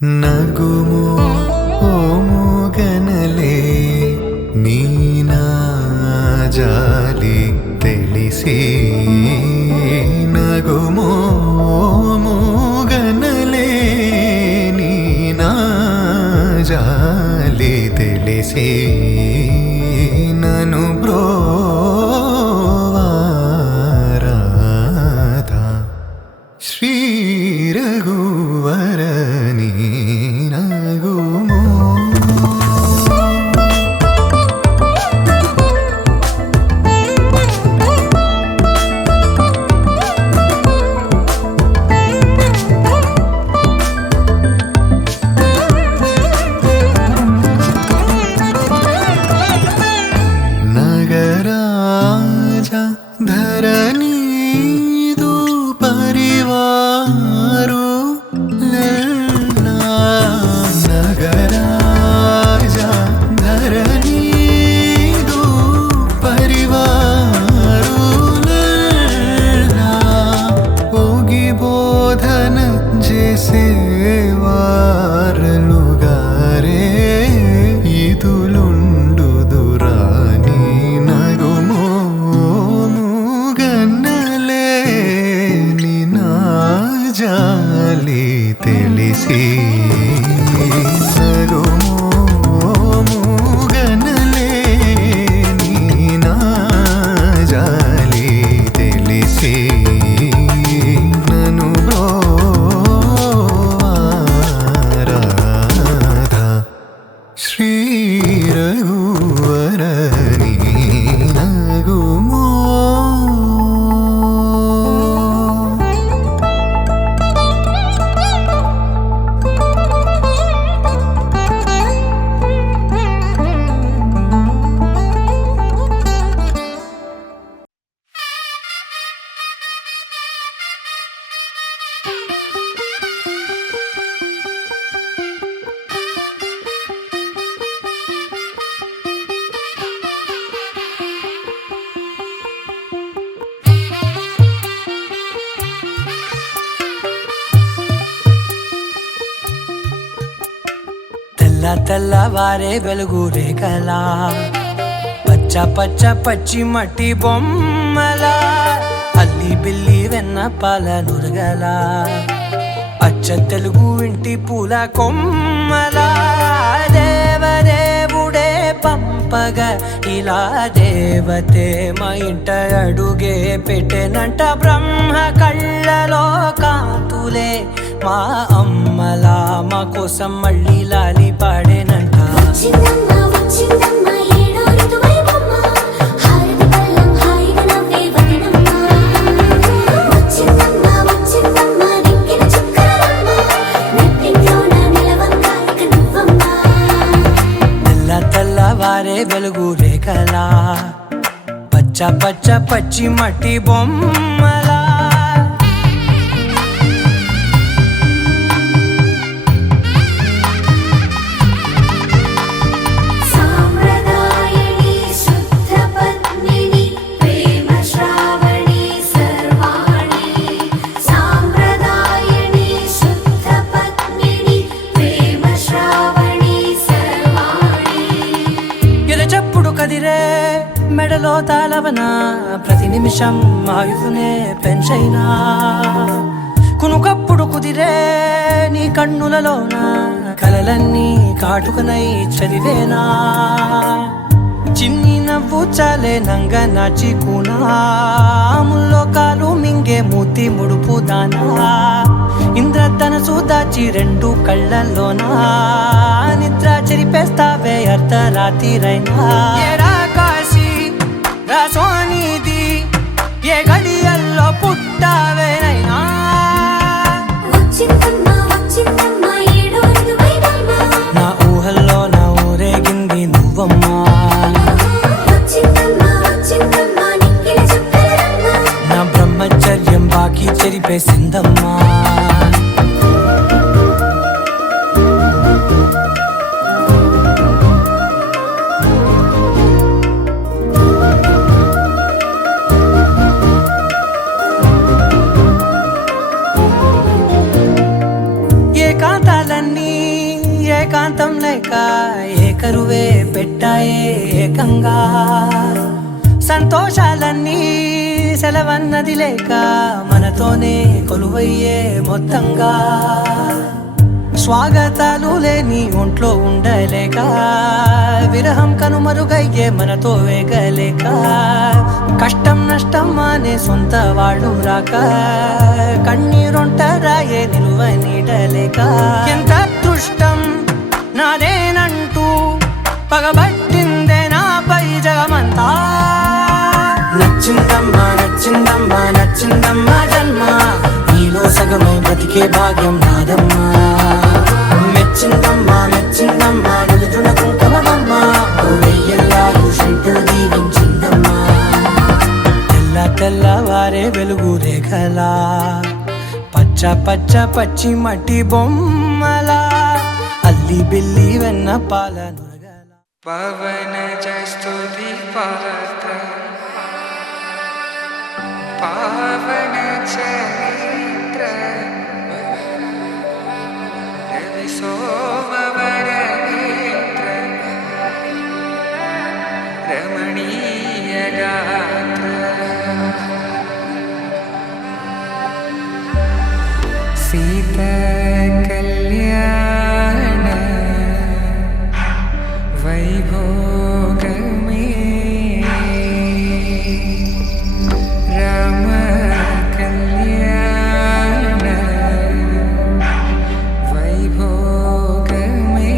నగుము ఓముగనలే నీనా జాలి తెలిసి నగుము ఓముగనలే నీనా జాలి తెలిసి నను బ్రోవారాధా శ్రీ రఘువరని నగుమో నగరాజ ధరణీదు పరివారు నగరాజ ధరణీదు పరివారు ఓగి బోధన చేసేవారలుగారే ఇదులుండుదురాని నగుమో ముగన్నలే నినా జాలి తెలిసి నగుమో ముగన్నలే నినా జాలి తెలిసి నను బ్రోవారాధా శ్రీ రఘువరని నగుమో తెల్లవారే వెలుగు రేఖలా పచ్చ పచ్చ పచ్చి మట్టి బొమ్మలా అల్లి బిల్లి వెన్న పాల నురగలా అచ్చ తెలుగు ఇంటి పూల కొమ్మలా దేవదేవుడే పంపగా ఇలా దేవతే మా ఇంట అడుగే పెట్టెనంట బ్రహ్మ కళ్ళలో కాంతులే మా అమ్మలా మా కోసం మళ్ళీ లాలి పాడేనంట తెల్లవారే వెలుగు రేఖలా పచ్చ పచ్చ పచ్చి మట్టి బొమ్మలా కదిరే మెడలో తాళవన ప్రతి నిమిషం ఆయుధునే పెంచైనా కునుకప్పుడు కుదిరే నీ కన్నులలోన కలలన్నీ కాటుకనై చదివేనా చిన్ని నవ్వు చాలే నంగ నాచి కూనాముల్లో కాలు మింగే మూతి ముడుపు దానా ఇంద్రధనసు దాచి రెండు కళ్ళల్లోనా నిద్ర చెరిపేస్తావే అర్ధరాత్రిరైనా కాశీ రాసోనిది ఏ గడియల్లో పుట్టావేనైనా నా ఊహల్లో నా ఊరేగింది నువ్వమ్మా నా బ్రహ్మచర్యం బాకీ చెరిపేసిందమ్మా కలిశాయే ఏకంగా సంతోషాలన్నీ సెలవన్నది లేక మనతోనే కొలువయ్యే మొత్తంగా స్వాగతాలు లేని ఒంట్లో ఉండలేక విరహం కనుమరుగయ్యే మనతో వేగలేక కష్టం నష్టం అనే సొంత వాళ్ళు రాక కన్నీరొంటరాయే నిలువ నీడలేక ఎంత అదృష్టం నాదేనంటూ పగబట్టిందే నాపై జగమంతా నచ్చిందమ్మా నచ్చిందమ్మా నచ్చిందమ్మా జన్మ నీలో సగమై బ్రతికే భాగ్యం నాదమ్మా మెచ్చిందమ్మా మెచ్చిందమ్మా నిలుతున్న కుంకుమమ్మా వెయ్యల్లాలు శంకరు దీవించిందమ్మా తెల్ల తెల్లవారే వెలుగు రేఖలా పచ్చ పచ్చ పచ్చి మట్టి బొమ్మలా అల్లి బిల్లి వెన్న పాల నురగల పవన జస్తుతి పాత్ర పావన చరిత్ర రవి సోమవర నేత్ర రమణీయ గాత్ర సీత కళ్యాణ వైభోగమే రామ కళ్యాణ వైభోగమే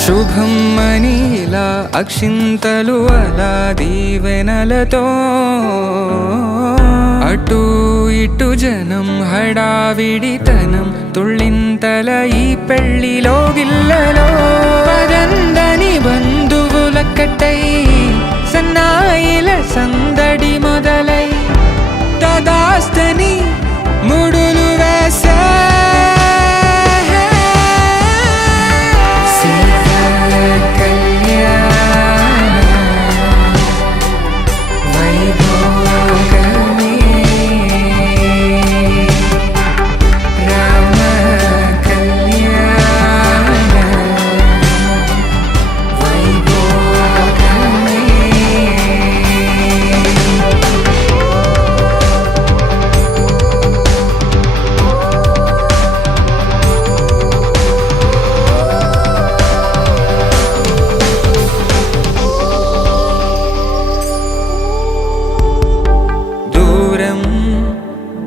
శుభం మనీలా అక్షింతలు అలా దీవెనలతో అటు ఇటు జనం హడావిడితనం తుళ్ళింతల ఈ పెళ్లిలో గిల్లలో పదందని బంధువులక్కటై సన్నాయిల సందడి మొదలై తదాస్తని ముడులు వేసే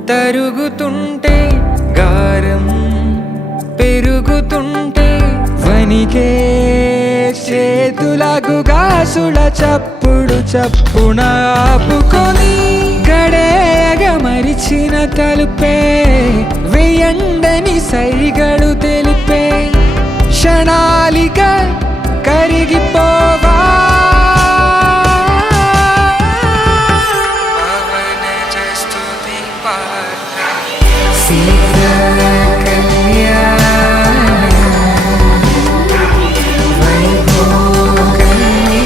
తరుగుతుంటే గారం పెరుగుతుంటే వనికే చేతులకు గాసుల చప్పుడు చప్పున ఆపుకొని గడేగ మరిచిన తలుపే వేయండని సైగడు తెలిపే క్షణాలిక కరిగిపోవా వైభోగమే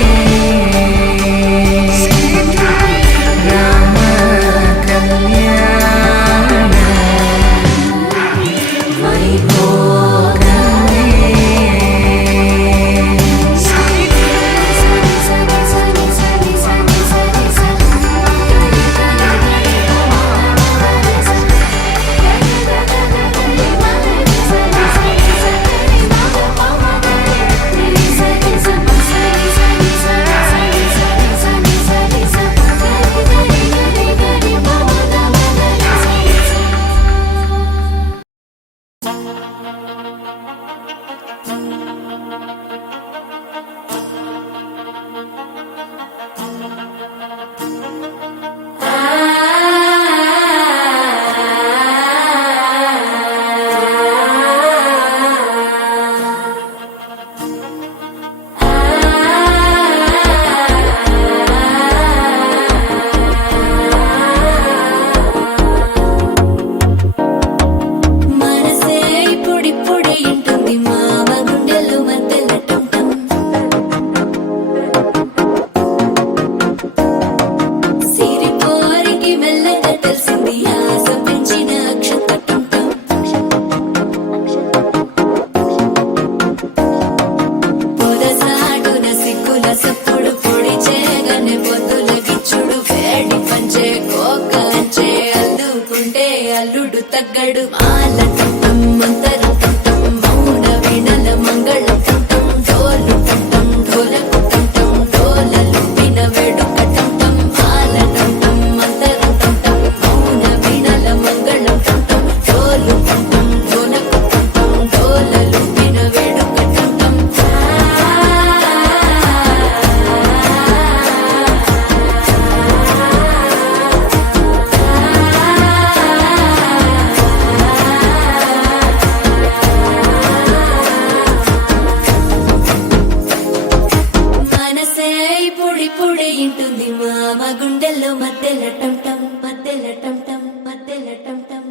సప్పుడు పొడి చేయగానే పొద్దుల గిచ్చుడు వేడి పంచే కోక అంచే అల్లుకుంటే అల్లుడు తగ్గడు మాల టంటం మంతరం టంటం మౌన వీణల మంగళం టంటం డోలు టంటం ఢోలకు టంటం డోలలు విన వేడుక టంటం మాల టంటం మంతరం టంటం మౌన వీణల మంగళం టంటం డోలు టంటం ఢోలకు టంటం డోలలు విన వేడుక టంటం మనసే పొడి పొడి ఇంటుంది మామ గుండెల్లో మధ్యల టంటం మధ్యల టంటం మధ్యల టంటం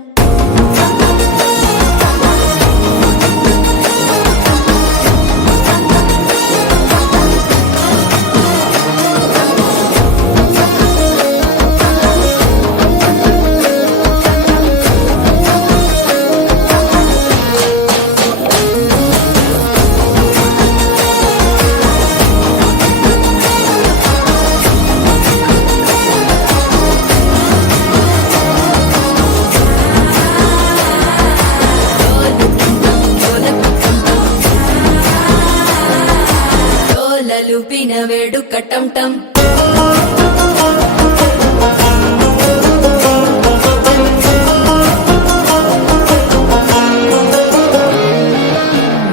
డోలలు పిన వేడుక టంటం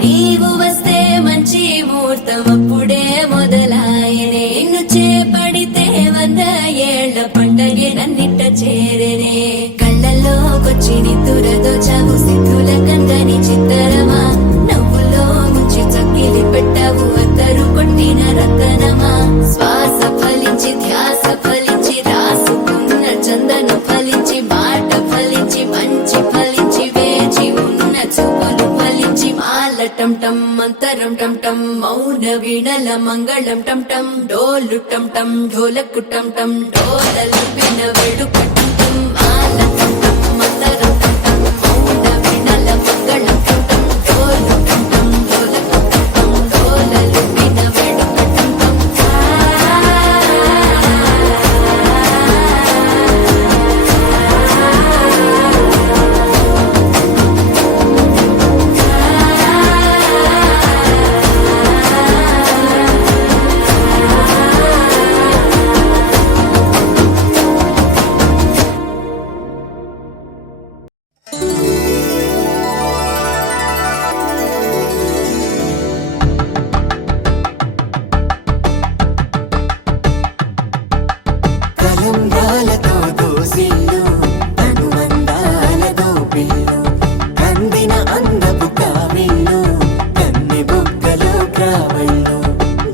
నీవు వస్తే మంచి ముహూర్తం అప్పుడే మొదలాయనే నిన్ను చేపడితే 100 ఏళ్ల పండగే నన్నిట్ట చేరేనే కళ్ళల్లోకొచ్చి నిద్దురదోచావు సిద్ధుల కందని చిత్తరమా నవ్వులో ముంచి చక్కిలి పెట్టావు అద్దరు కొట్టిన రతనమా శ్వాస ఫలించి ధ్యాస ఫలించి రాసుకున్న చందన ఫలించి మాట ఫలించి మంచి ఫలించి వేచి ఉన్న చూపులు ఫలించి మాల టంటం మంతరం టంటం మౌన వీణల మంగళం టంటం డోలు టంటం ఢోలకు టంటం డోలలు విన వేడుక టంటం మాల టంటం మంతరం టంటం మౌన వీణల మంగళం టంటం డోలు టంటం ఢోలకు టంటం డోలలు విన వేడుక టంటం కలంబ్రాలతో దోసిల్లు అనుమందాలతో పిల్లు కందిన అందపు కావిళ్ళు కన్నె బొక్కలో క్రావళ్ళు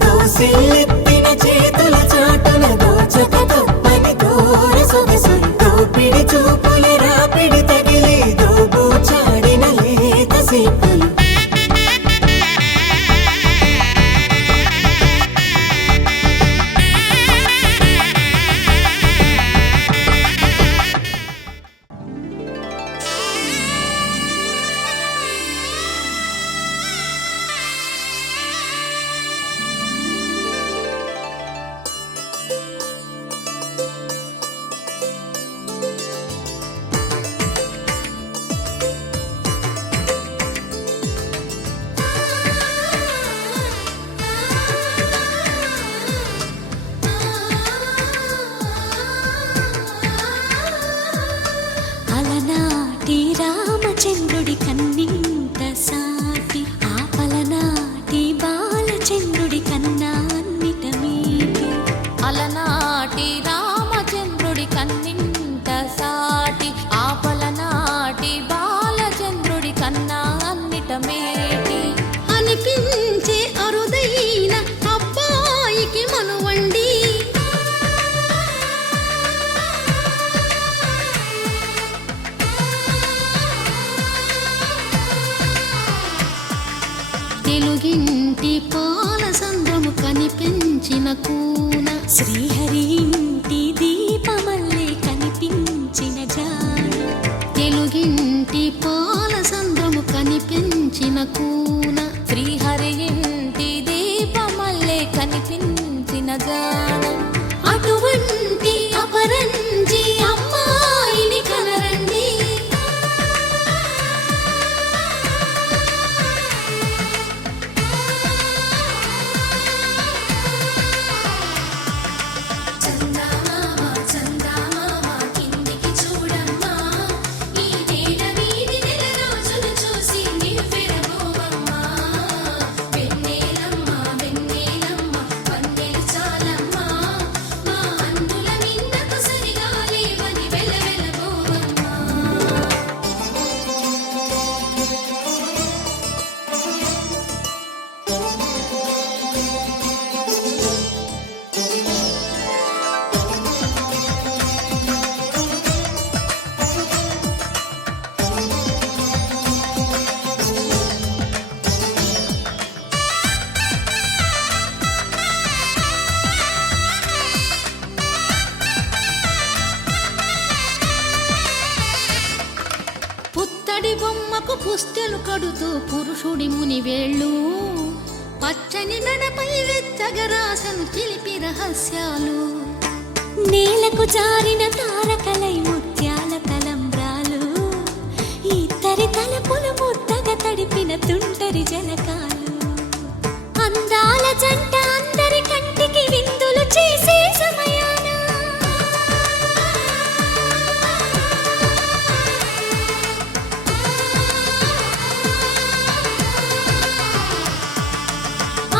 దోసిల్లెత్తిన చేతుల చాటున దోచక తప్పని దూర సొగసులు దోపిడి చూపుల రాపిడి తగిలి దోబూచాడిన లేత సీపులు అలనాటి రామచంద్రుడి కన్నింత సాటి ఆపలనాటి బాలచంద్రుడి కన్నా అన్నిట మీటి అలనాటి రామచంద్రుడి కన్నింత సాటి ఆపలనాటి బాలచంద్రుడి కన్నా అన్నిట మేటి అనిపించే అరుదైన అబ్బాయికి మనువండి తెలుగింటి పాల సంద్రము కనిపించిన కూన శ్రీహరి ఇంటి దీపమల్లే కనిపించిన జాన తెలుగింటి పాల సంద్రము కనిపించిన కూన శ్రీహరి ఇంటి దీపమల్లే కనిపించిన పుస్తెలు కడుతూ పురుషుడి ముని వేళ్ళు పచ్చని మెడపై వెచ్చగరాసను చిలిపి రహస్యాలు నేలకు జారిన తారకలై ముత్యాల తలంబ్రాలు ఇద్దరి తలపులు ముద్దగా తడిపిన తుంటరి జలకాలు అందాల జంట అందరి కంటికి విందులు చేసే సమయాన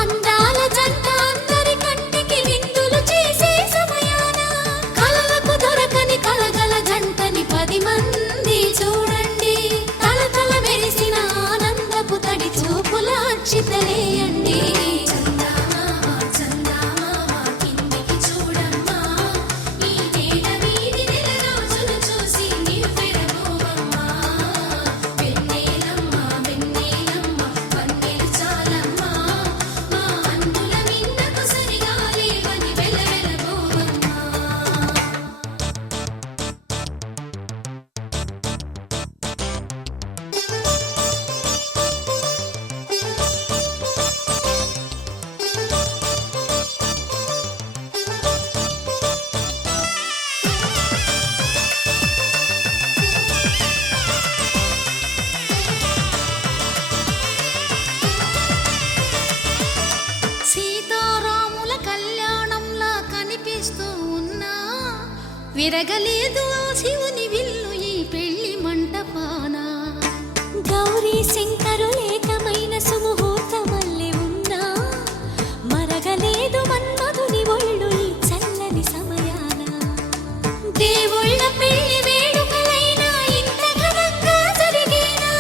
అందాల జంట అందరి కంటికి విందులు చేసే సమయాన కలలకు దొరకని కలగల జంటని 10 మంది చూడండి తలతల మెరిసిన ఆనందపు తడి చూపుల అచ్చితలేయండి సీతారాముల కళ్యాణంలా కనిపిస్తూ ఉన్నా విరగలేదు ఆ శివుని విల్లు ఈ పెళ్లి మంటపాన గౌరీ శంకరు ఏకమైన సుముహూర్తమల్లె ఉన్నా మరగలేదు మన్మధుని ఒళ్ళు ఈ చల్లని సమయాన దేవుళ్ళ పెళ్లి వేడుకలైనా ఇంత ఘనంగా జరిగేనా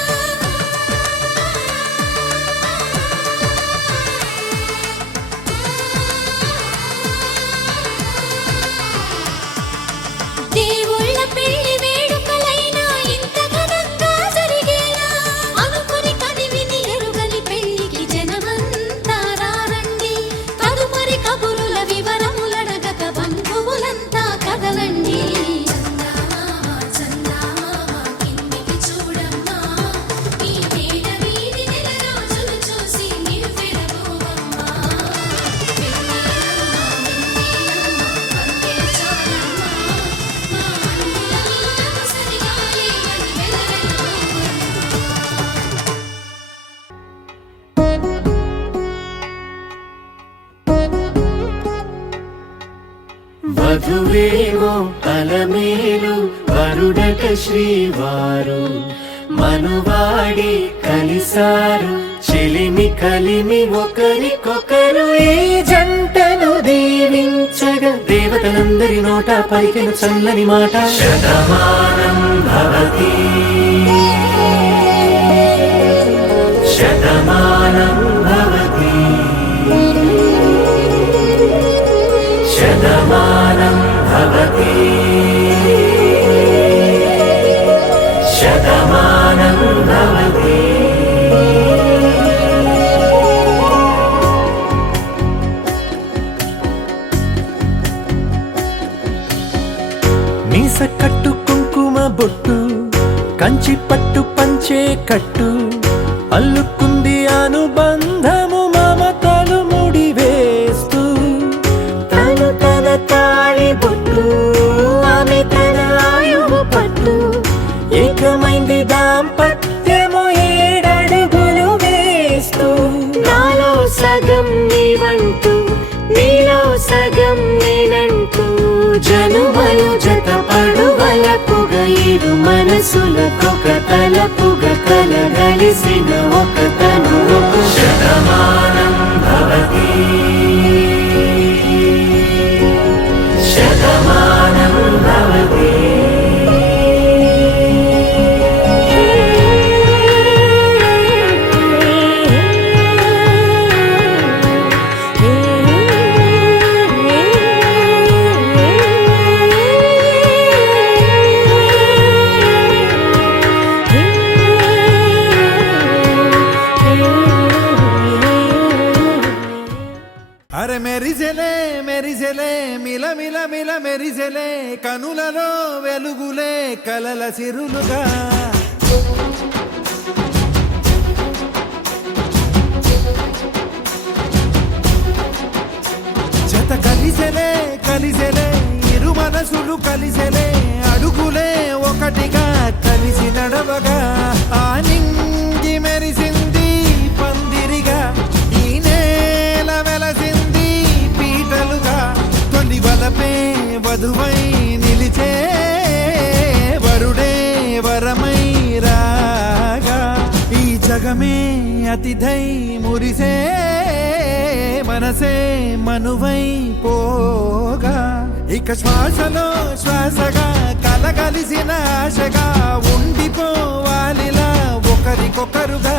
దేవుళ్ళ పెళ్లి వేడుకలైనా ఇంత ఘనంగా జరిగేలా అనుకుని కదివిని ఎరుగని పెళ్లికి జనమంతా రారండి తదుపరి కబురుల వివరములడగక బంధువులంతా కదలండి కిందికి చూడమ్మా ఈ వేడ వీధి నెల రోజులు చూసి నీవు విరబోవమ్మా వధువేమో అలమేలు వరుడట శ్రీవారు మనువాడి కలిసారు చెలిమి కలిమి ఒకరికొకరు ఈ జంటను దీవించగా దేవతలందరి నోట పలికిన చల్లని మాట శతమానం భవతి శతమానం భవతి శతమానం భవతి శతమానం భవతి మీస కట్టు కుంకుమ బొట్టు కంచి పట్టు పంచే కట్టు అల్లుకుంది అనుబంధము మమతలు ముడివేస్తూ తను తన తాళి బొట్టు ఆమె తన ఆయువు పట్టు ఏకమైంది దాంపత్యము 7 అడుగులు వేస్తూ నాలో సగం నీవంటూ నీలో సగం నేనంటూ జనుమలు జత పడువలపుగ ఇరు మనసులకొక తలపుగ కలగలిసిన ఒక తను శతమానం భవతి శతమానం భవతి అరే మెరిసెలే మెరిసెలే మిల మిల మిల మెరిసెలే కనులలో వెలుగులే కలల సిరులుగా కలిసెలే ఇరు మనసులు కలిసెలే అడుగులే ఒకటిగా కలిసి నడవగా ఆ నింగి మెరిసింది పందిరిగా ఈ నేల వెలసింది పీటలుగా తొలి వలపే వధువై నిలిచే వరుడే వరమై రాగా ఈ జగమే అతిథై మురిసే మనసే మనువై పోగా ఇక శ్వాసలో శ్వాసగా కలగలిసిన ఆశగా ఉండిపోవాలిలా ఒకరికొకరుగా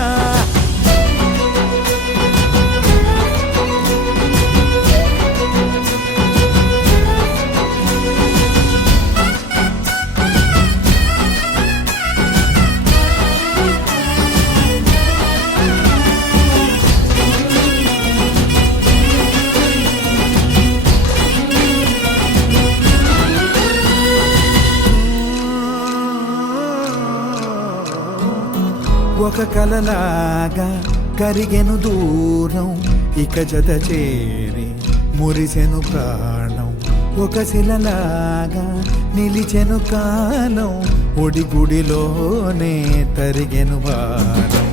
ఒక కలలాగా కరిగెను దూరం ఇక జత చేరి మురిసెను ప్రాణం ఒక శిలలాగా నిలిచెను కాలం ఒడిగుడిలోనే తరిగెను వారం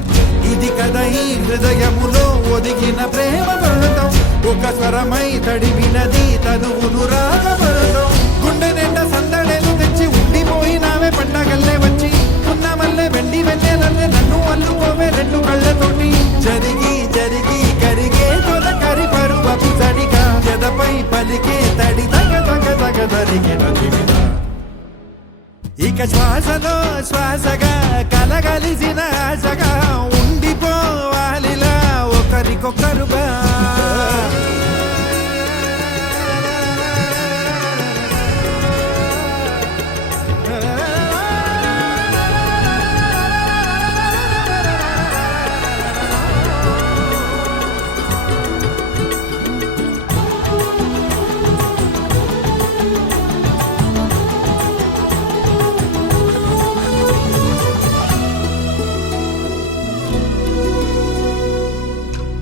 ఇది కదా ఈ హృదయములో ఒదిగిన ప్రేమ బంధం ఒక స్వరమై తడివినది తనువును రాగబంధం గుండె నిండా సందడేలు తెచ్చి ఉండిపోయినావే పండగల్లే వచ్చి ఉన్నమల్లే వెండి వెన్నెలల్లే నన్ను అల్లుకోవే రెండు కళ్ళతోటి జరిగి జరిగి కరిగే తొలకరి పరువపు తడిగా జదపై పలికే తడి తగ తగ తగ తరిగిన దివిన ఇక శ్వాసలో శ్వాసగా కలగలిసిన ఆశగా ఉండిపోవాలిలా ఒకరికొకరుగా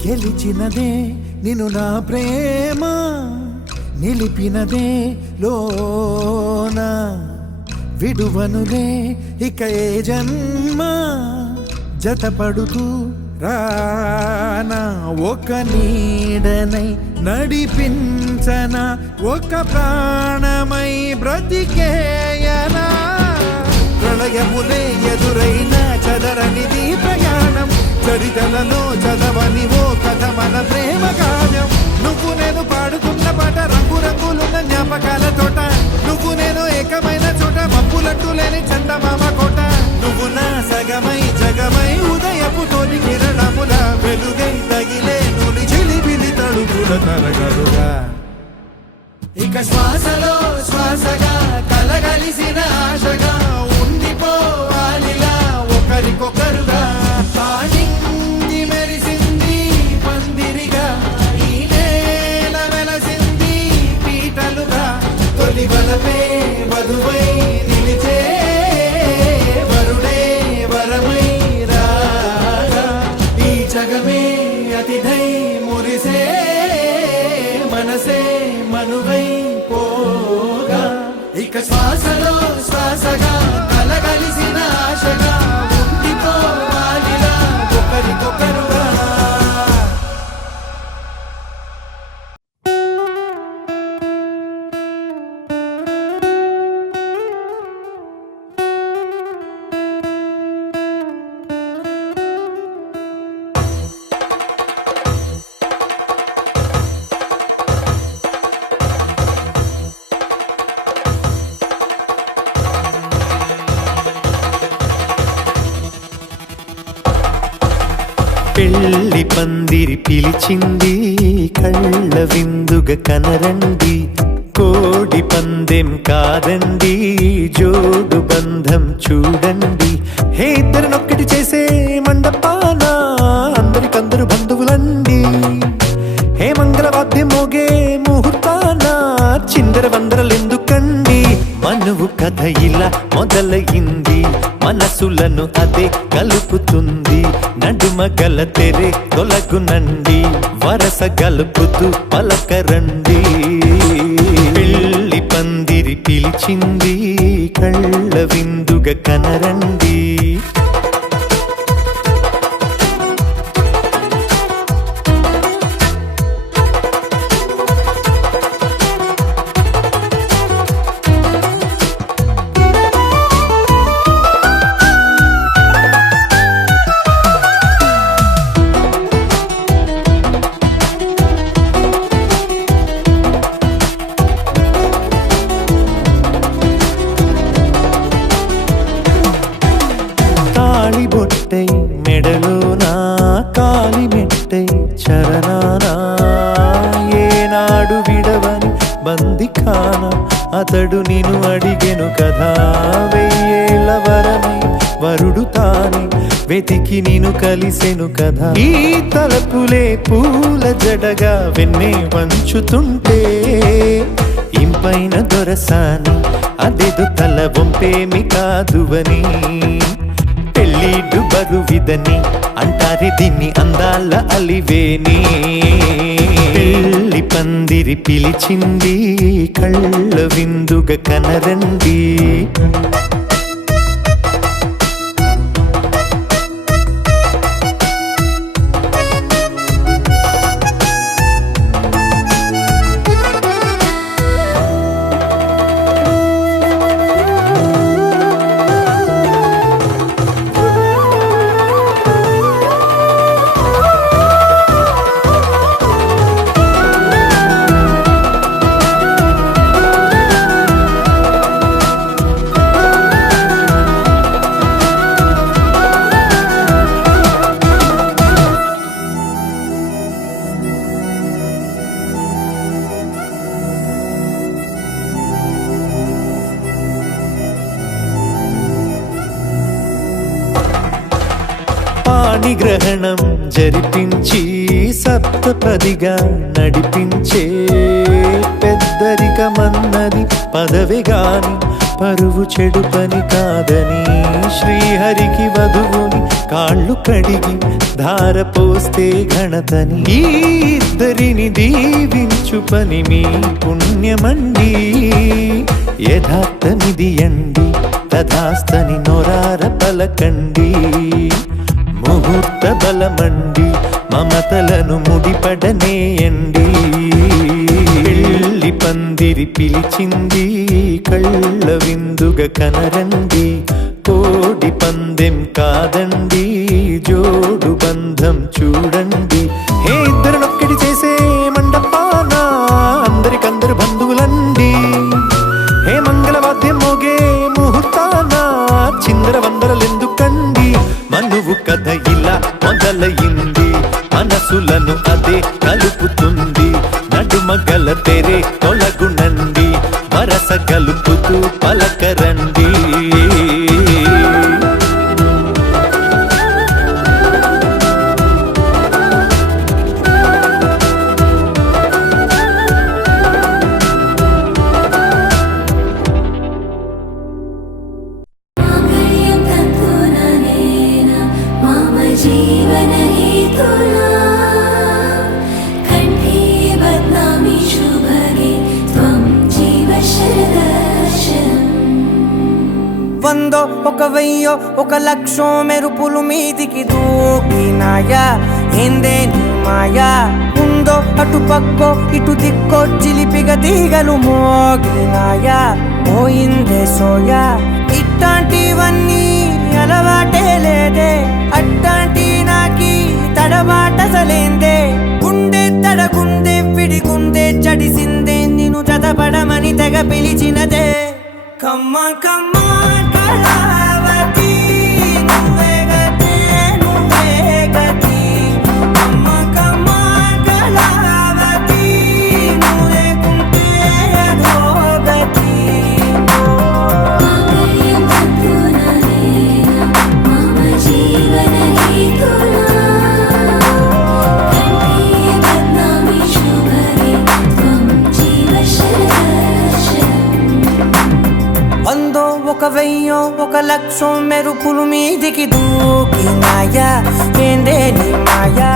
గెలిచినదే నిన్ను నా ప్రేమ నిలిపినదే లోన విడువనులే ఇక ఏ జన్మ జతపడుతూ రానా ఒక నీడనై నడిపించన ఒక ప్రాణమై బ్రతికేయనా ప్రళయములే ఎదురైన చదరనిది ప్రయాణం చరితలలో చదవని ఓ కథ మన ప్రేమ కావ్యం నువ్వు నేను పాడుకున్న పాట రంగు రంగులున్న జ్ఞాపకాల తోట నువ్వు నేను ఏకమైన చోట మబ్బులట్టు లేని చందమామ కోట నువ్వు నా సగమై జగమై ఉదయపు తోని కిరణముల వెలుగై తగిలే నులి చిలిబిలి తడుగుల తరగలుగా ఇక శ్వాసలో శ్వాసగా కలగలిసిన ఆశగా ఉండిపోవాలిలా ఒకరికొకరుగా ఆ నింగి మెరిసింది పందిరిగా ఈ నేల వెలసింది పీటలుగా తొలి వలపే వధువై నిలిచే వరుడే వరమై రాగా ఈ జగమే అతిథై మురిసే మనసే మనువై పోగా ఇక శ్వాసలో శ్వాసగా కలగలిసిన ఆశగా ఉండిపోవాలిలా ఒకరికొకరుగా పెళ్లి పందిరి పిలిచింది కళ్ళ విందుగా కనరండి కోడి పందెం కాదండి జోడు బంధం చూడండి హే ఇద్దరినొక్కటి చేసే మండపాన అందరికందరు బంధువులండి హే మంగళవాద్యం మోగే ముహూర్తాన చిందర వందరలెందుకండి మనువు కథ ఇలా మొదలయింది మనసులను అదే కలుపుతుంది నడుమ గల తెరే తొలగునండి వరస గలుపుతూ పలకరండి పిలిచింది కళ్ళ విందుగా కనరండి. బొట్టై మెడలోనా కాలి మెట్టై చరణానా ఏనాడు విడవని బందిఖాన అతడు నిన్ను అడిగెను కదా వెయ్యేళ్ళ వరమై వరుడు తానే వెతికి నిన్ను కలిసెను కదా. ఈ తలపులే పూల జడగా వెన్నే వంచుతుంటే ఇంపైన దొరసాని అదేదో తల వంపేమి కాదువని పెళ్ళిడు బరువిదని అంటారే దీన్ని అందాల అలివేని. పెళ్ళి పందిరి పిలిచింది కళ్ళ విందుగా కనరండి. పాణిగ్రహణం జరిపించి సప్తపదిగా నడిపించే పెద్దరికమన్నది పదవి గాని పరువు చెడు పని కాదని శ్రీహరికి వధువుని కాళ్ళు కడిగి ధార పోస్తే ఘనతని. ఈ ఇద్దరిని దీవించు పని మీ పుణ్యమండి. యథార్థమిది అండి తథాస్తని నొరార పలకండి. ముహూర్త బలమండి మమతలను ముడిపడనేయండి. పెళ్ళి పందిరి పిలిచింది కళ్ళ విందుగా కనరండి. కోడి పందెం కాదండి జోడు బంధం చూడండి. హే ఇద్దరినొక్కటి చేసే మండపాన అందరికందరు బంధువులండి. హే మంగళవాద్యం మోగే ముహూర్తాన చిందర వందరలెందుకండి. మనువు కథ ఇలా మొదలయింది మనసులను అదే కలుపుతుంది. నడుమ గల తెరే తొలగునండి వరస గలుపుతూ పలకరండి. जीवन हेतुना कंठे बदनामी शुभगे त्वं जीव शरदर्शनम्. వందో ఒక వెయ్యో ఒక లక్షో మెరుపులు మీదికి దూకినాయా ఏందే నీ మాయా. ఉందో అటు పక్కో ఇటు దిక్కో చిలిపిగా తీగలు మోగినాయా పోయిందే సోయా. ఇట్లాంటివన్నీ అలవాటే లేదే అట్లాంటి నాకి తడబాటసలేందే. గుండె తడగుందే విడిగుందే చడిసిందే నిన్ను చదపడమని తెగ పిలిచినదే. కమ్మ కమ్మ కళావతి నువ్వే గతే నువ్వే గతి. కమ్మ కమ్మ కళావతి నువ్వు లేకుంటే అధోగతి. जीवन हेतुना कंठे बदनामी शुभगे त्वं जीव शरदर्शनम्. వందో ఒక వెయ్యో ఒక లక్షో మెరుపులు మీదికి దూకినాయా ఏందే నీ మాయా.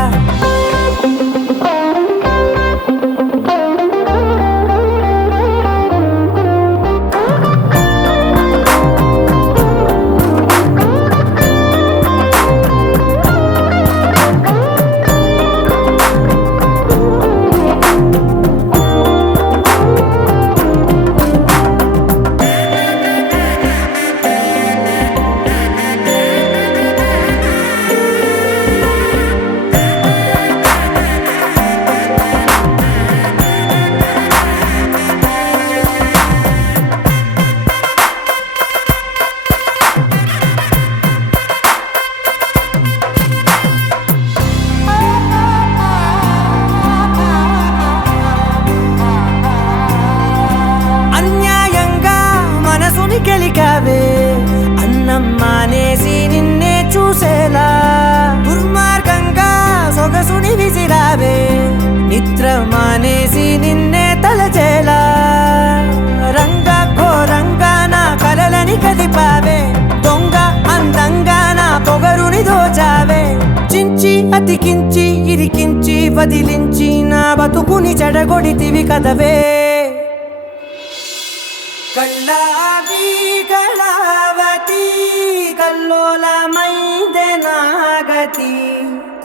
కలిసి రావే నిద్ర మానేసి నిన్నే తలచేలా రంగా ఘోరంగా నా కలలని కదిపావే దొంగ అందంగా నా పొగరుని దోచావే చించి అతికించి ఇరికించి వదిలించి నా బతుకుని చెడగొడితివి కదవే కళ్ళావి కళావతి కల్లోలమైందే నాగతి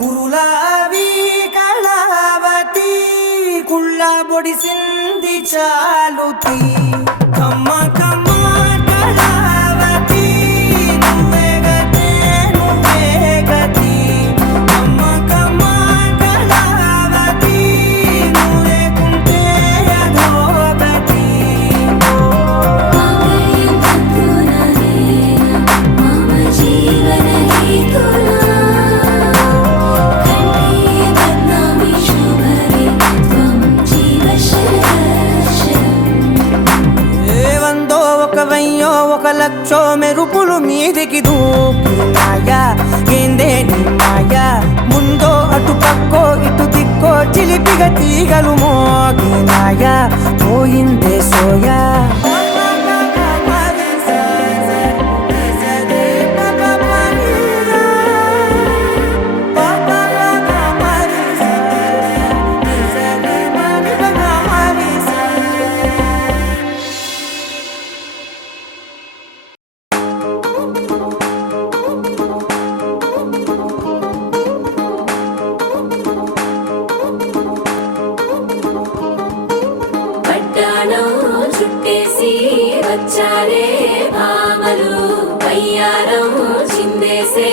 కురులావి కళావతి కుళ్ళ బొడిసింది చాలుతి కమ్మ కమ్మ కళావతి నువ్వే గతే నువ్వే గతి కమ్మ కమ్మ కళావతి నువ్వే కుంటే అధోగతి మమ జీవన హేతునా కంఠే బద్నామి శుభరే త్వం జీవ శరణం ఏ వందో ఒక వెయ్యో ఒక లక్షో మెరుపులు మీదికి దూకినాయా ఏందే నీ మాయా ముందో అటు పక్కో ఇటు దిక్కో చిలిపిగా తీగలు మోగినాయా పోయిందే సోయా పట్టాణం చుట్టేసి వచ్చారే భామలు వయ్యారం చిందేసే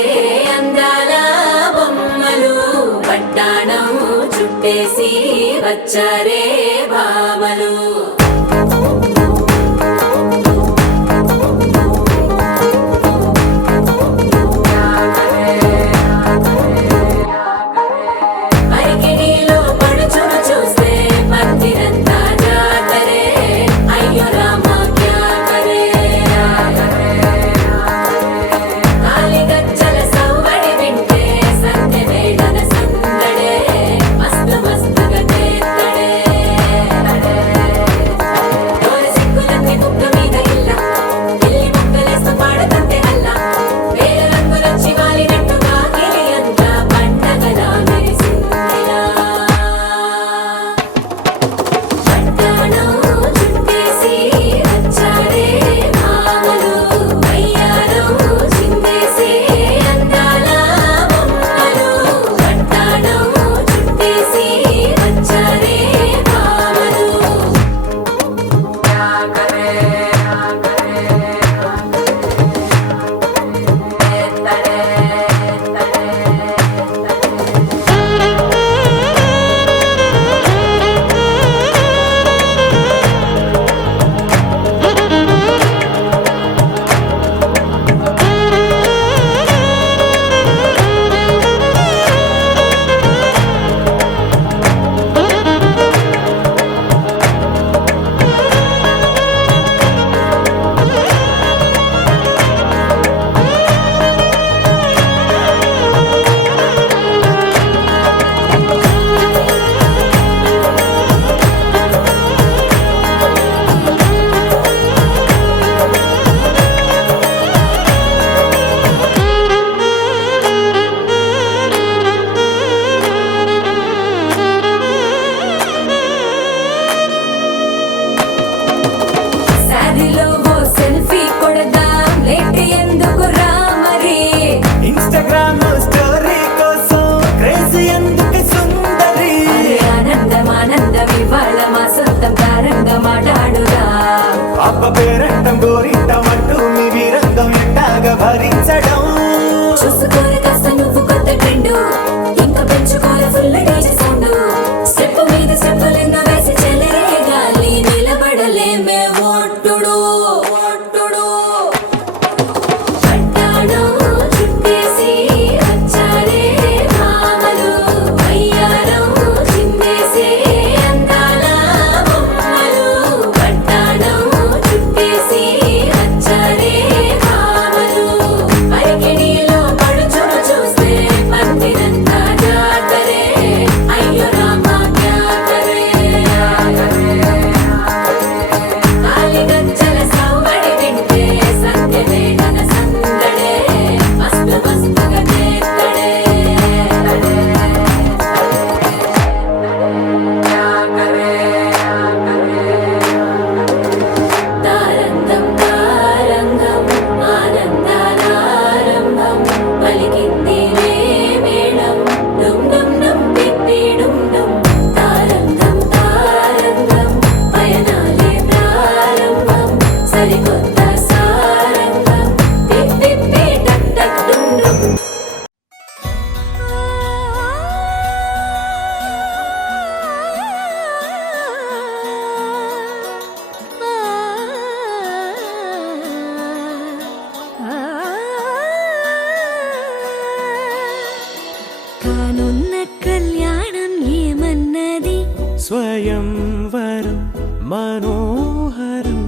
అందాల బొమ్మలు పట్టాణం చుట్టేసి వచ్చారే భామలు పరికిణీలో పడుచును చూస్తే మందిరంతా జాతరే అయ్యో రామా క్యా కరే కాలిగజ్జల సవ్వడి వింటే సంధ్య వేళన సందడే మస్తు మస్తుగా చేత్తడే స్వయంవరం మనోహరం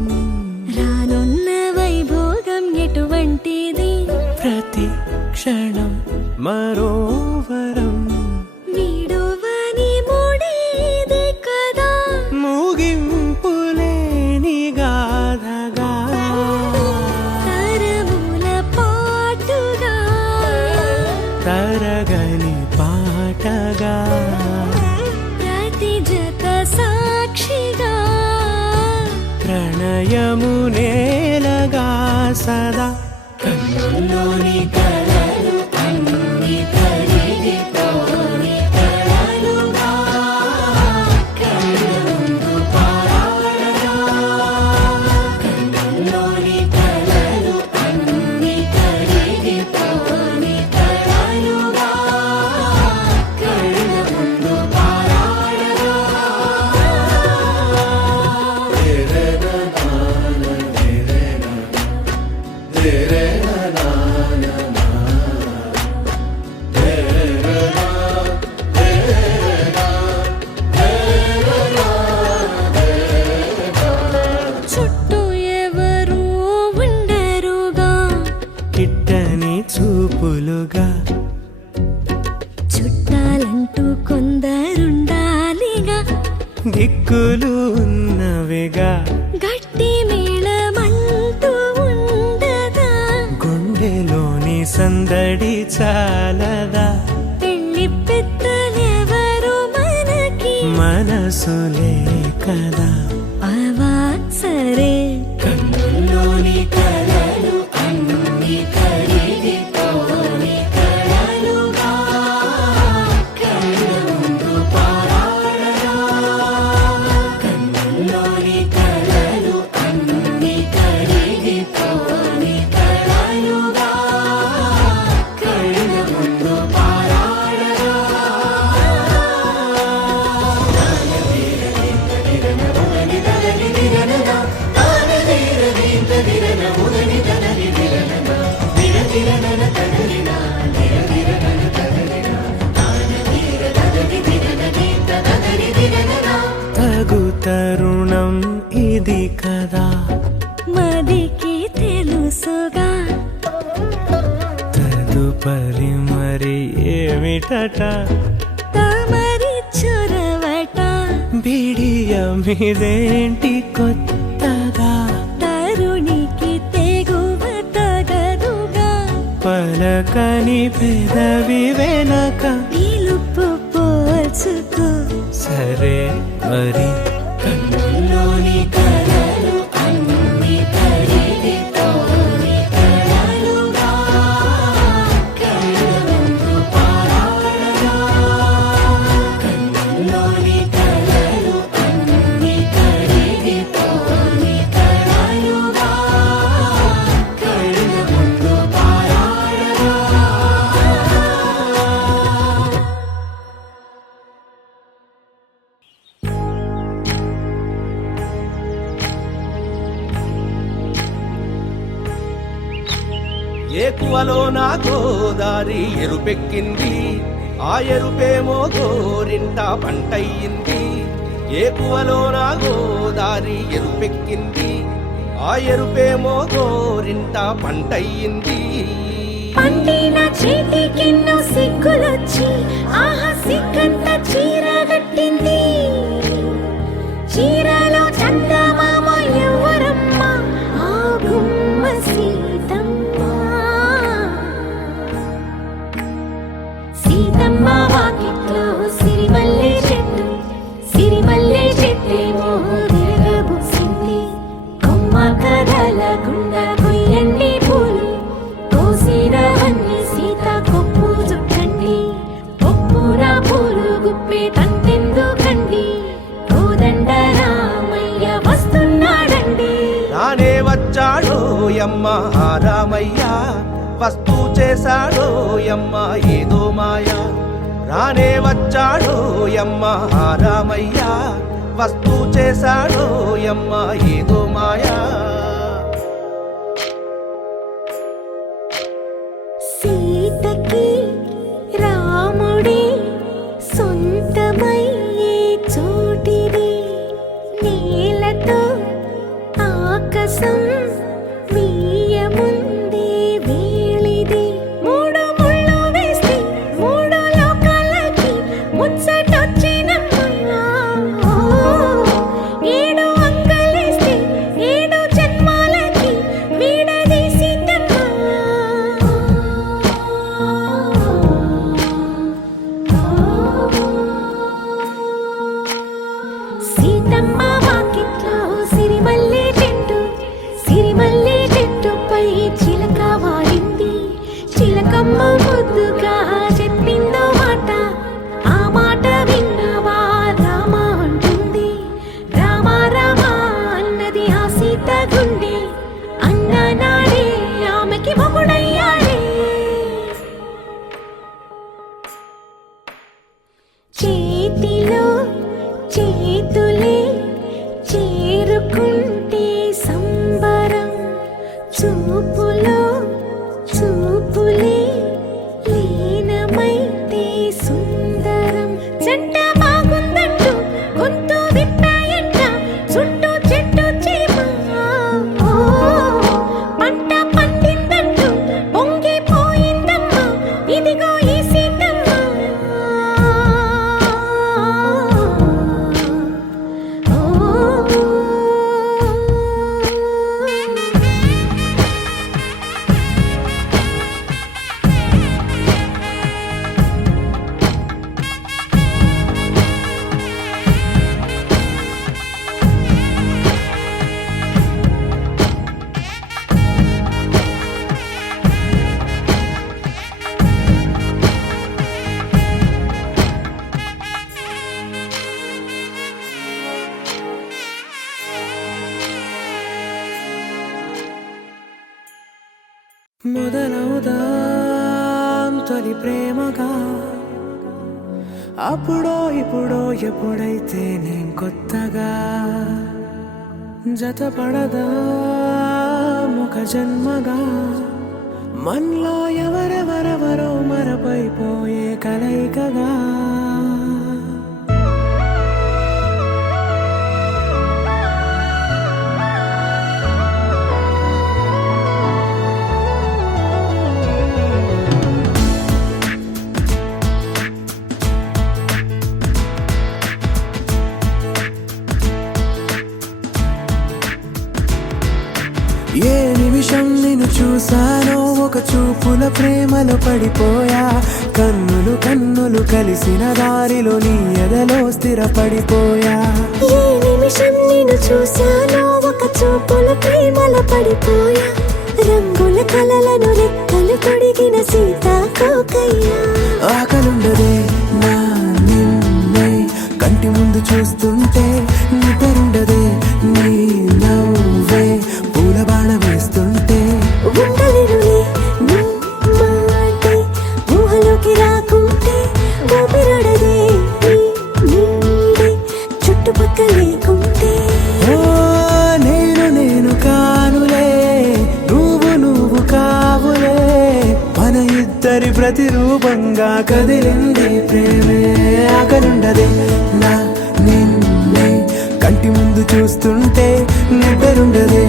రానున్న వైభోగం ఎటువంటిది ప్రతి క్షణం మరోవరం వీడువని ముడిది కదా ముగింపులేని గాథగా తరముల పాటుగా తరగని పాటగా ప్రతి జత సాక్షిగా ప్రణయము నేలగా సదా కన్నుల్లోని కలలు అన్ని కరిగిపోని కలలుగా కళ్ళ ముందు పారాడగా కన్నుల్లోని కలలు అన్ని కరిగిపోని కలలుగా కళ్ళ ముందు పారాడగా చుట్టూ ఎవరు ఉండరుగా కిట్టని చూపులుగా చుట్టాలంటూ కొందరుండాలిగా దిక్కులు ఉన్నవిగా గట్టి మేళమంటూ ఉండదా గుండెలోని సందడి చాలదా పెళ్లి పెద్దలెవరు మనకి మనసులే కదా అవా సరే కన్నుల్లోని కలలు అన్ని కరిగిపోని కలలుగా కళ్ళ ముందు పారాడగా కన్నుల్లోని కలలు అన్ని కరిగిపోని కలలుగా కళ్ళ ముందు పారాడగా తగు తరుణం ఇది కదా మదికి తెలుసుగా తదుపరి మరి ఏమిటట తమరి చొరవట బిడియమిదేంటి కొత్తగా తరుణికి తెగువ తగదుగా పలకని పెదవి వెనక పిలుపు పోల్చుకో సరే మరి కన్నుల్లోని కలలు అన్ని కరిగిపోని కలలుగా కళ్ళ ముందు పారాడగా కన్నుల్లోని కలలు అన్ని కరిగిపోని కలలుగా కళ్ళ ముందు పారాడగా ఏకువలో నా గోదారి ఎరుపెక్కింది ఆ ఎరుపేమో గోరింట పంటయ్యింది ఏకువలో నా గోదారి ఎరుపెక్కింది ఆ ఎరుపేమో గోరింట పంటయ్యింది పండిన చేతికెన్నో సిగ్గులొచ్చి ఆహా సిగ్గంత చీర కట్టింది చీరలో చందమామ ఎవరమ్మ ఆ గుమ్మ సీతమ్మ సీతమ్మ వాకిట్లో సిరిమల్లె చెట్టేమో విరగబూసింది కొమ్మ కదలకుండా కొయ్యండి పూలు కోసినవన్నీ సీత కొప్పు చుట్టండి కొప్పున పూలు గుప్పే తంతెందుకండి కోదండ రామయ్య వస్తున్నాడండి రానే వచ్చాడో యమ్మ ఆ రామయ్య వస్తూ చేశాడో యమ్మ ఏదో మాయా రానే వచ్చాడో యమ్మ ఆ రామయ్య వస్తూ చేశాడో యమ్మ ఏదో మాయా సీతకి రాముడే సొంతమయ్యే చోటి మొదలవుదాం తొలి ప్రేమగా, అప్పుడో ఇప్పుడో ఎప్పుడైతే నేను కొత్తగా జతపడదా ఒక జన్మగా, మనలో ఎవరెవరెవరో మరపైపోయే కలయికగా. ఏ నిమిషం నిన్ను చూసానో ఒక చూపుల ప్రేమలో పడిపోయా, కన్నులు కన్నులు కలిసిన దారిలో నీ ఎదలో స్థిరపడిపోయా. ఏ నిమిషం నిన్ను చూశానో ఒక చూపుల ప్రేమలో పడిపోయా, రంగుల కలలను రెక్కలు తొడిగిన సీతాకోకయ్యా. ఆకలుండదే నా నిన్నే కంటి ముందు చూస్తుంటే, నిద్రుండదే నీ నవ్వే పూల బాణం వేస్తుంటే. ఉండలేనులే నీ మాటే ఊహలోకి రాకుంటే, ఊపిరాడదే నీ నీడే చుట్టుపక్కల లేకుంటే. ఓ నేను నేను కానులే, నువ్వు కావులే, మన ఇద్దరి ప్రతిరూపంగా కదిలింది ప్రేమే. ఆకలుండదే నా నిన్నే కంటి ముందు చూస్తుంటే, నిద్రుండదే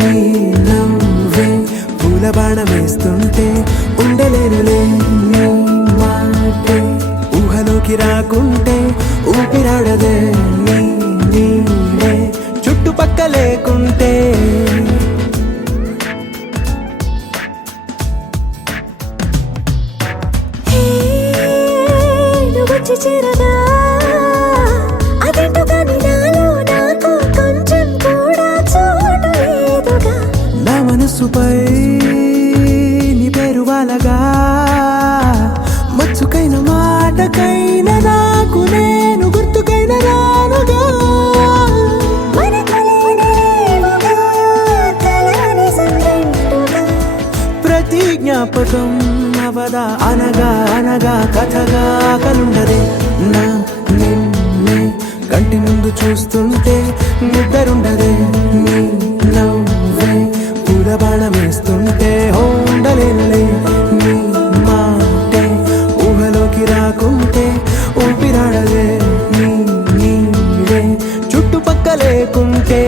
నీ నవ్వే పూల బాణం వేస్తుంటే. ఉండలేనులే నీ మాటే ఊహలోకి రాకుంటే, ఊపిరాడదే నీ నీడే చుట్టుపక్క లేకుంటే. హే నువ్వు వచ్చి చేరగా, అదేంటో కానీ నాలో నాకు కొంచెం కూడా చోటు లేదుగా. నా మనసుపై నీ పేరు వాలగా, మచ్చుకైన మాటకైన నాకు నేను గుర్తుకైన రానుగా. మన కలనేవుగా కలని సంగంటుగా, ప్రతి జ్ఞాపకం అవదా అనగా అనగా కథగా. ఆకలుండదే నా నిన్నే కంటి ముందు చూస్తుంటే, నిద్రుండదే నీ నవ్వే పూల బాణం వేస్తుంటే. ఉండలేనులే నీ మాటే ఊహలోకి రాకుంటే, ఊపిరాడదే నీ నీడే చుట్టుపక్క లేకుంటే.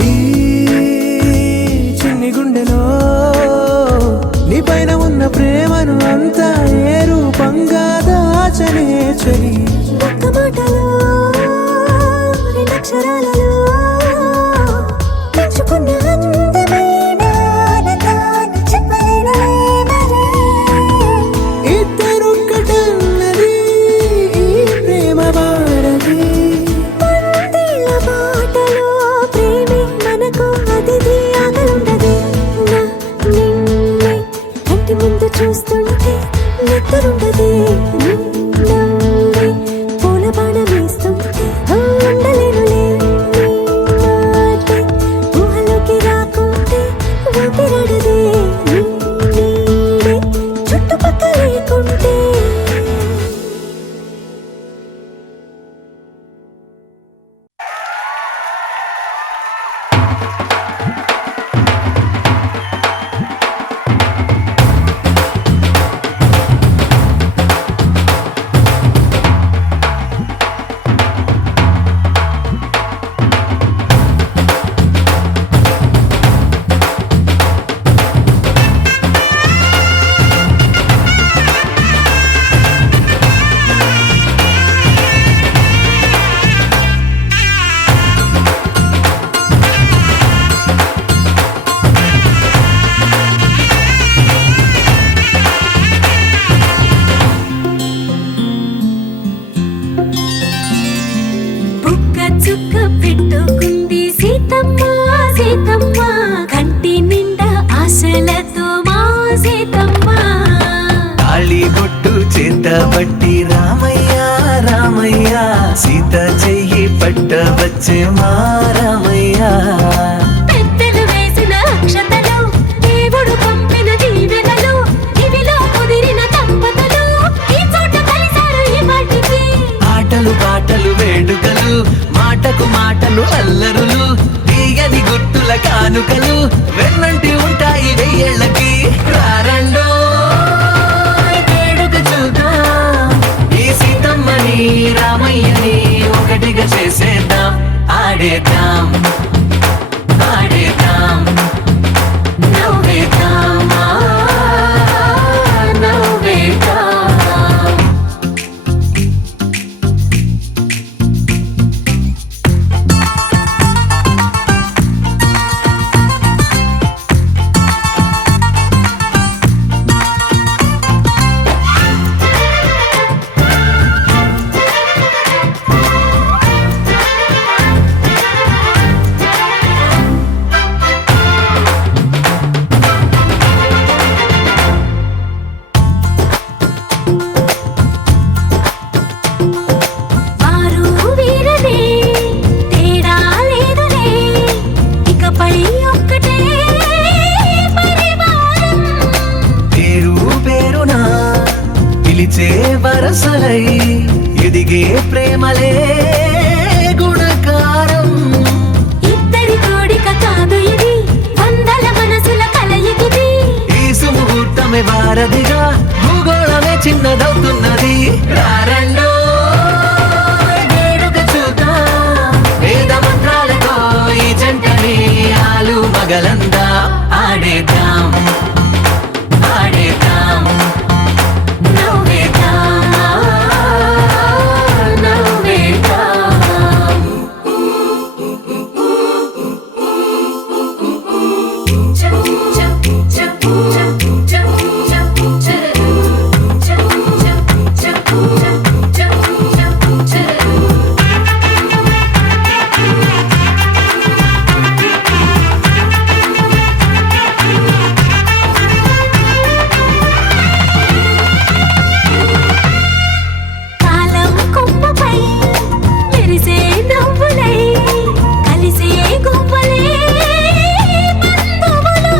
ఈ చిన్ని గుండెలో నీ పైన ఉన్న ప్రేమను అంతా ఏ రూపంగా దాచనే చలి. ఒక్క మాటలో రెండక్షరాలలో పెంచుకున్న అందమైన ఆనందాన్ని చెప్పలేనులే మరి. ఇద్దరొక్కటన్నది ఈ ప్రేమ భారతి. వందేళ్ల బాటలో ప్రేమే మనకు అతిథి. ఆకలుండదే నా నిన్నే కంటి ముందు చూస్తుంటే, నిద్రుండదే నీ నవ్వే పూల బాణం వేస్తుంటే. ఉండలేనులే నీ పట్టబట్టి రామయ్య రామయ్య సీత చెయ్యి పట్టవచ్చే మా రామయ్య పెద్దలు వేసిన అక్షతలు దేవుడు పంపిన దీవెనలు ఇవిలో కుదిరిన దంపతులు ఈ చోట కలిసారు ఈ వాటికి ఆటలు పాటలు వేడుకలు మాటకు మాటలు అల్లరులు తీయని గుర్తుల కానుకలు వెన్నంటి ఉంటాయి వెయ్యేళ్ళకి రారండో వేడుక చూద్దాం ఈ సీతమ్మని రామయ్యని ఒకటిగా చేసేద్దాం ఆడేద్దాం ఆడేద్దాం నవ్వేద్దాం నవ్వేద్దాం వారు వీరనే తేడా లేదులే ఇకపై ఒక్కటే పరివారం పేరు పేరునా పిలిచే వరసలై ఎదిగే ప్రేమలే గుణకారం ఇద్దరి కోడిక కాదు ఇది వందల మనసుల కలయికిది ఈ సుముహూర్తమే వారధిగా భూగోళమే చిన్నదవుతున్నది రారండో వేడుక చూద్దాం వేద మంత్రాలతో ఈ జంటని ఆలు మగలందా ఆడేద్దాం ఆడేద్దాం నవ్వేద్దాం నవ్వేద్దాం కాలం కొమ్మపై మెరిసే నవ్వులై కలిసే గువ్వలే బంధువులు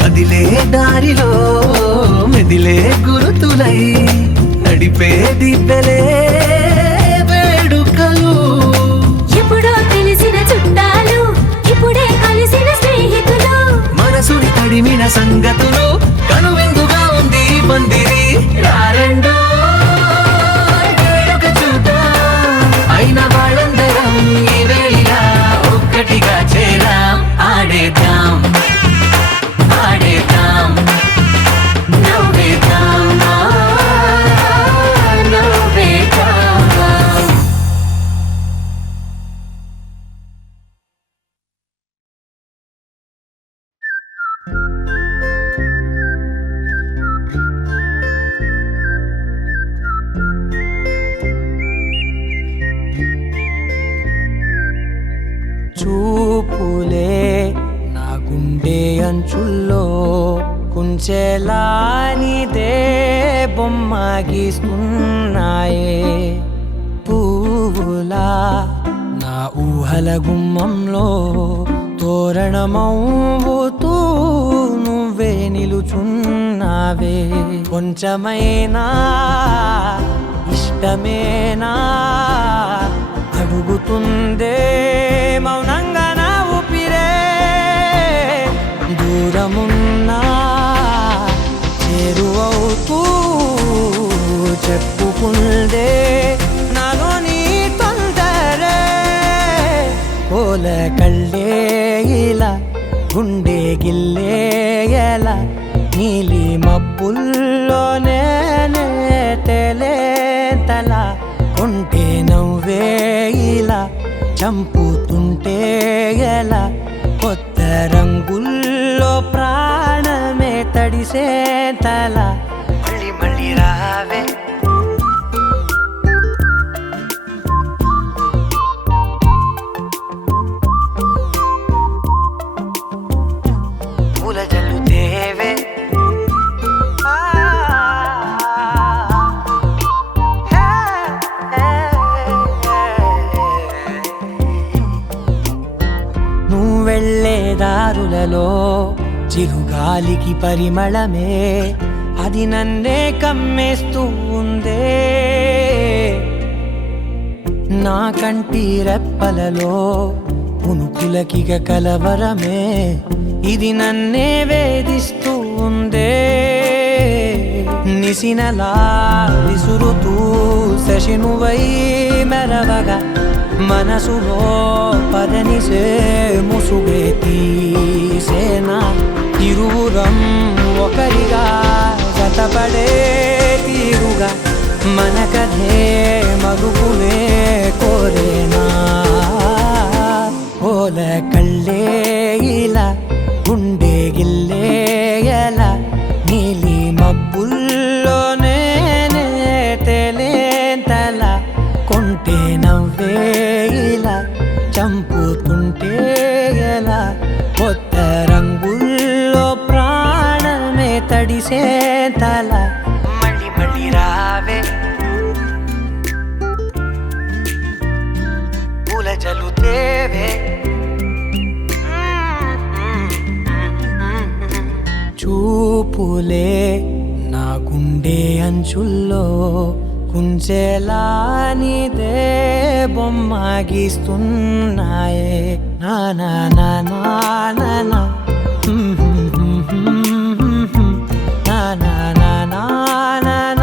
కదిలే దారిలో మెదిలే గురుతులై నడిపే దివ్యలే వేడుకలు ఎప్పుడో తెలిసిన చుట్టాలు ఇప్పుడే కలిసిన స్నేహితులు మనసుని తడిమిన సంగతులు కనువిందుగా ఉంది ఈ పందిరి రారండో వేడుక చూద్దాం అయిన వాళ్ళందరం ఈ వేళ ఒక్కటిగా చేరాం ఆడేద్దాం ఆడేద్దాం నవ్వేద్దాం నవ్వేద్దాం చూపులే నా గుండె అంచుల్లో కుంచెలానిదే బొమ్మ గీస్తున్నాయే పువ్వులా నా ఊహల గుమ్మంలో తోరణమవుతూ నువ్వే నిలుచున్నావే కొంచెమైనా ఇష్టమేనా అడుగుతుందే మౌనంగా నా ఊపిరే దూరమున్నా చేరువవుతూ చెప్పుకుందే నాలో నీ తొందరే కోల కళ్ళే ఇలా గుండె గిల్లే ఎలా నీలి మబ్బుల్లోనే తల కొంటే నవ్వే ఇలా చంపుతుంటే ఎలా కొత్త రంగుల్లో ప్రాణమే తడిసే తల మళ్ళీ మళ్ళీ రావే పూల జల్లుతేవే దారులలో చిరుగాలికి పరిమళమే అది నన్నే కమ్మేస్తూ ఉందే నా కంటి రెప్పలలో పునుకులకిగ కలవరమే ఇది నన్నే వేధిస్తూ ఉందే నిసినలా విసురుతూ శశినువై మెరవగా మనసులో పదనిసే ముసుగే తీసేనా ఇరువురం ఒకరిగా జతపడే తీరుగా మన కథే మరుపునే కోరేనా ఓల కళ్ళే ఇలా గుండె గిల్లే ఎలా నీలి మబ్బుల్లోనే తేలేంతల కొంటే నవ్వే ఇలా చంపుతుంటే ఎలా కొత్త రంగుల్లో ప్రాణమే తడిసే తల మళ్ళీ మళ్ళీ రావే పూల జలుతేవే చూపులే నా గుండె అంచుల్లో కుంచెలా నీదే బొమ్మ గీస్తున్నాయే నా నా నా నా నా నా నా నా నా నా నా నా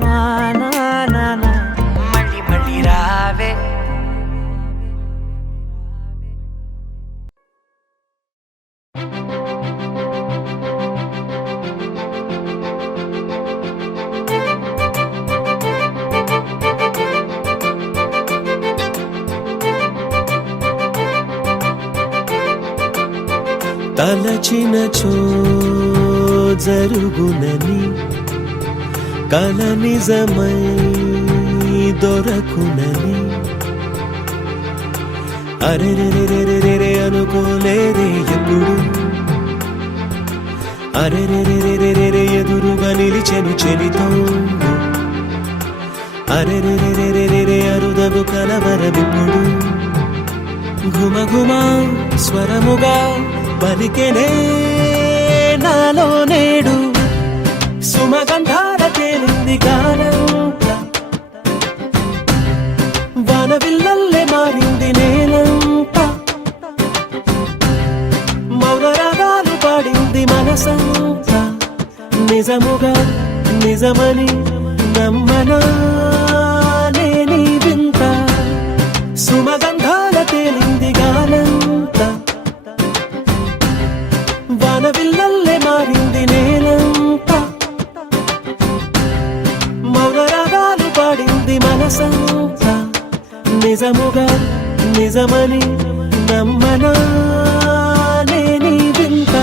నా నా నా నా మళ్ళీ మళ్ళీ రావే తలచినచో జరుగునని కల నిజమై దొరకునని అరెరెరెరెరెరె అనుకోలేదే ఎప్పుడు అరెరెరెరెరెరె ఎదురుగా నిలిచెను చెలితోడు అరెరెరెరెరెరె అరుదగు కలవరమిప్పుడు ఘుమఘుమ స్వరముగా పలికెనే నాలో నేడు సుమగంధాల తేలింది గానంత వానవిల్లల్లే మారింది నేలంత మౌన రాగాలు పాడింది మనసంత నిజముగా నిజమని నమ్మనా నేనీ వింత సుమగంధాల తేలింది గానంత వానవిల్లల్లే మారింది నేలంత మౌన రాగాలు పాడింది మనసంత నిజముగా నిజమని నమ్మనా నేనీ వింత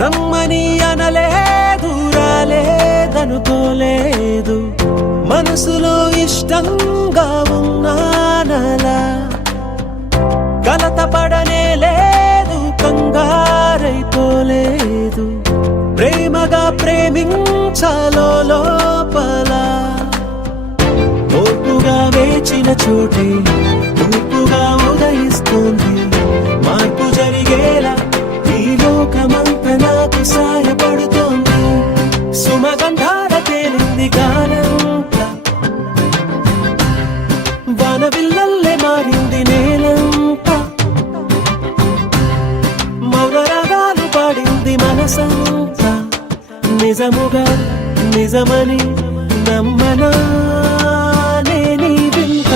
రమ్మని అనలేదు రాలేదనుకోలేదు మనసులో ఇష్టంగా ఉన్నానలా కలత పడనే లేదు కంగారైపోలేదు ప్రేమగా ప్రేమించాలో లోపల ఓర్పుగా వేచిన చోటే తూర్పుగా ఉదయిస్తుంది మార్పు జరిగేలా ఈ లోకమంత నాకు సాయపడుతోంది సుమగంధాల తేలింది గానంత వానవిల్లల్లే మారింది నేలంత మౌన రాగాలు పాడింది మనసంత నిజముగా నిజమని నమ్మనా నేనీ వింత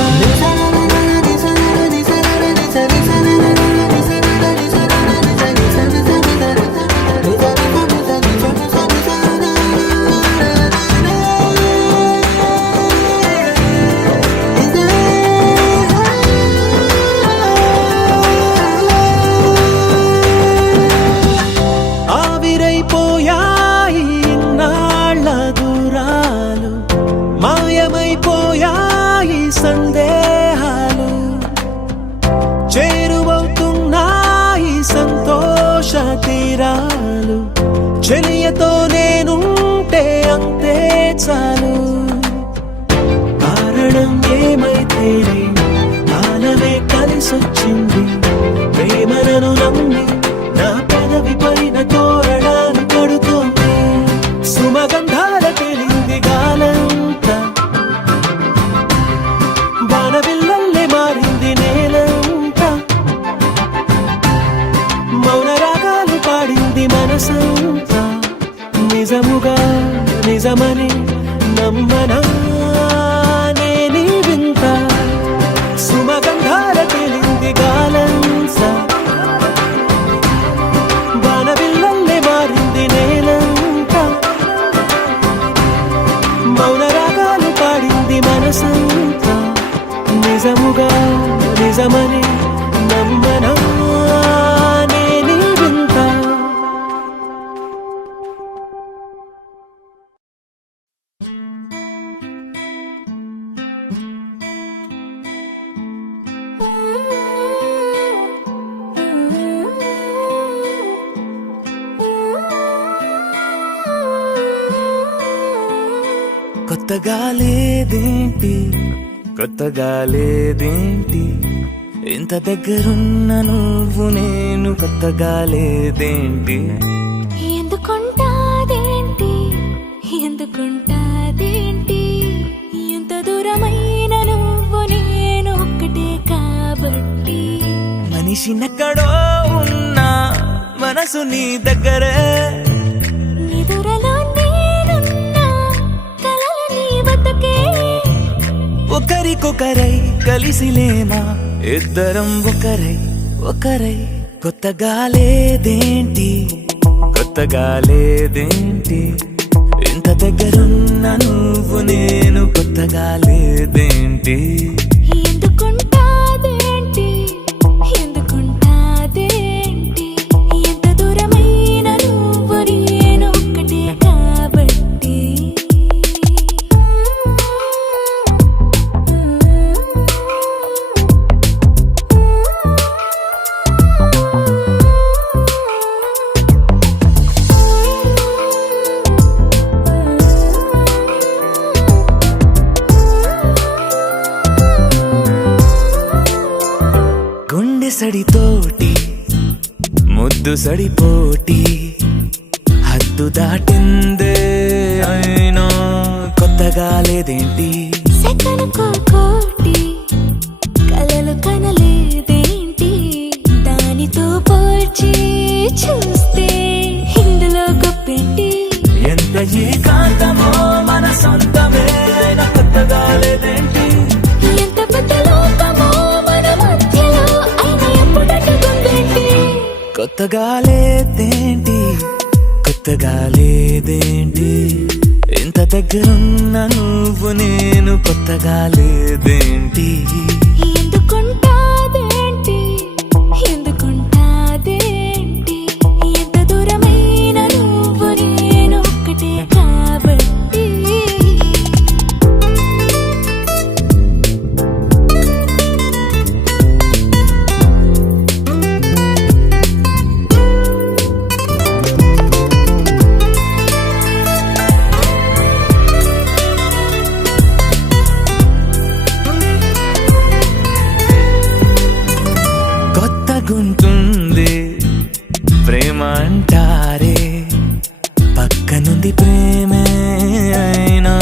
ప్రియురాలు చెలియతో నేనుంటే అంతే చాలు కారణం ఏమైతేనే కాలమే కలిసొచ్చింది ప్రేమలను నమ్మి నా పెదవి పైన తోరణాలు కడుతోంది సుమగంధాల తెలింది గాలంతా వానవిల్లల్లే మారింది నేలంతా మౌన రాగాలు పాడింది మనసంతా నిజముగా నిజమని నమ్మనా నేనీ వింత సుమగంధాల తెలింది గాలంతా వానవిల్లల్లే మారింది నేలంతా మౌన రాగాలు పాడింది మనసంతా నిజముగా నిజమని నమ్మనా నేనీ వింత కొత్తగా లేదేంటి కొత్తగా లేదేంటి ఇంత దగ్గరున్న నువ్వు నేను కొత్తగా లేదేంటి ఎందుకుంటాదేంటి ఎందుకుంటాదేంటి ఎంత దూరమైన నువ్వు నేను ఒక్కటే కాబట్టి మనిషినెక్కడో ఉన్నా మనసు నీ దగ్గరే నిదురలో నేనున్నా కలలు నీ బతుకే ఒకరికొకరై కలిసిలేమా ఇద్దరం ఒకరై ఒకరై కొత్తగా లేదేంటి కొత్తగా లేదేంటి ఇంత దగ్గరున్న నువ్వు నేను కొత్తగా లేదేంటి ఎందుకుంటాదేంటి ఎందుకుంటాదేంటి ఎంత దూరమైన నువ్వు నేను ఒక్కటే కాబట్టి గుండె సడితోటి ముద్దు సడిపోటి హద్దు దాటిందే అయినా కొత్తగా లేదేంటి సెకనుకో కోటి కలలు కనలేదేంటి దానితో పోల్చి చూస్తే ఇందులో గొప్పేంటి ఎంత ఏకాంతమో మన సొంతమే అయినా కొత్తగా లేదేంటి ఎంత పెద్ద లోకమో మన మధ్యలో అయినా ఎప్పుడట్టుకుందేంటి కొత్తగా లేదేంటి కొత్తగా లేదేంటి ఇంత దగ్గరున్న నువ్వు నేను కొత్తగా లేదేంటి ఎందుకుంటాదేంటి ఎందుకుంటాదేంటి ఎంత దూరమైన నువ్వు నేను ఒక్కటే కాబట్టి కొత్తగుంటుంది ప్రేమ అంటారే పక్కనుంది ప్రేమే అయినా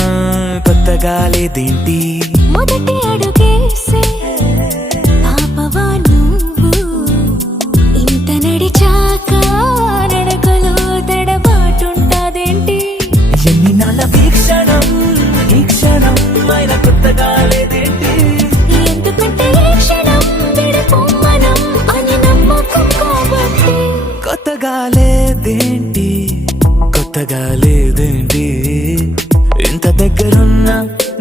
కొత్తగా లేదేంటి మొదటి అడుగేసే పాపవా నువ్వు ఇంత నడిచాక నడకలో తడబాటుంటాదేంటి ఎన్ని నాళ్ళ వీక్షణం ఈ క్షణం అయినా కొత్తగా లేదేంటి ఎందుకంటే ఈ క్షణం విడిపోమనం అని నమ్మకం కాబట్టి కొత్తగా లేదేంటి కొత్తగా లేదేంటి ఇంత దగ్గరున్నా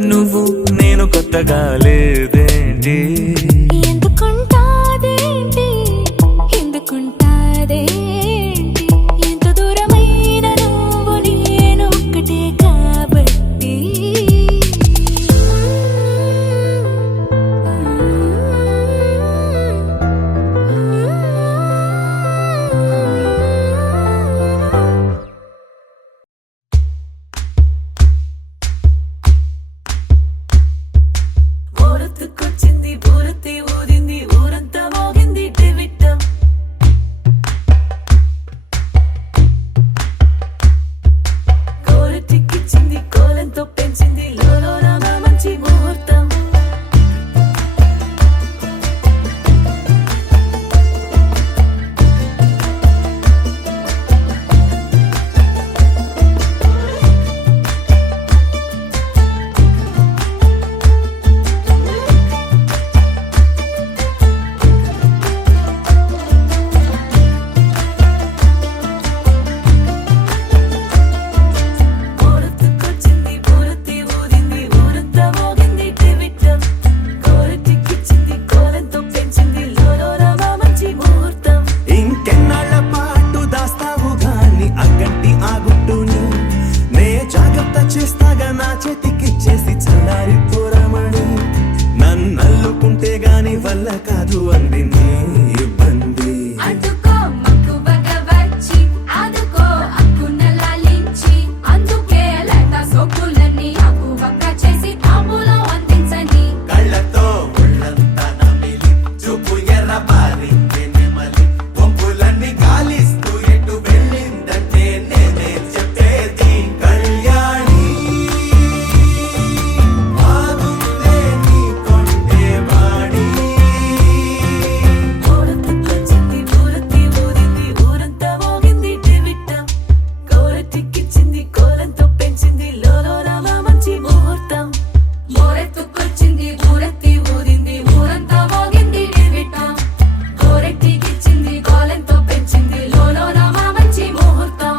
నువ్వు నేను కొత్తగా లేదేంటి ఎందుకుంటాదేంటి ఎందుకుంటాదేంటి ఎంత దూరమైన నువ్వు నేను ఒక్కటే కాబట్టి వల్ల కాదు అంది నీ ఇబ్బంది. అడ్డుకో మక్కువగా వచ్చి ఆదుకో అక్కున లాలించి అందుకే లేత సోకులన్నీ అక్కువగా చేసి తాంబూలం అందించని కళ్ళతో ఒళ్ళంతా నమిలి చూపు ఎర్ర పారి నెమలి వంపులన్నీ గాలిస్తూ ఎటు వెళ్ళిందంటే నేనే చెప్పేది కళ్యాణి బాగుందే నీ కొంటే వాడి. ఊరొత్తుకొచ్చింది ఊరొత్తి ఊరింది ఊరంతా మోగింది టివిట్టం కోరటిక్కిచ్చింది కోలంతో పెంచింది లోలోన మంచి ముహూర్తం ఊరెత్తుకొచ్చింది ఊరెత్తి ఊరింది ఊరంతా మోగింది టివిట్టం కోరెట్టికిచ్చింది కోలంతో పెంచింది లోలోన మంచి ముహూర్తం.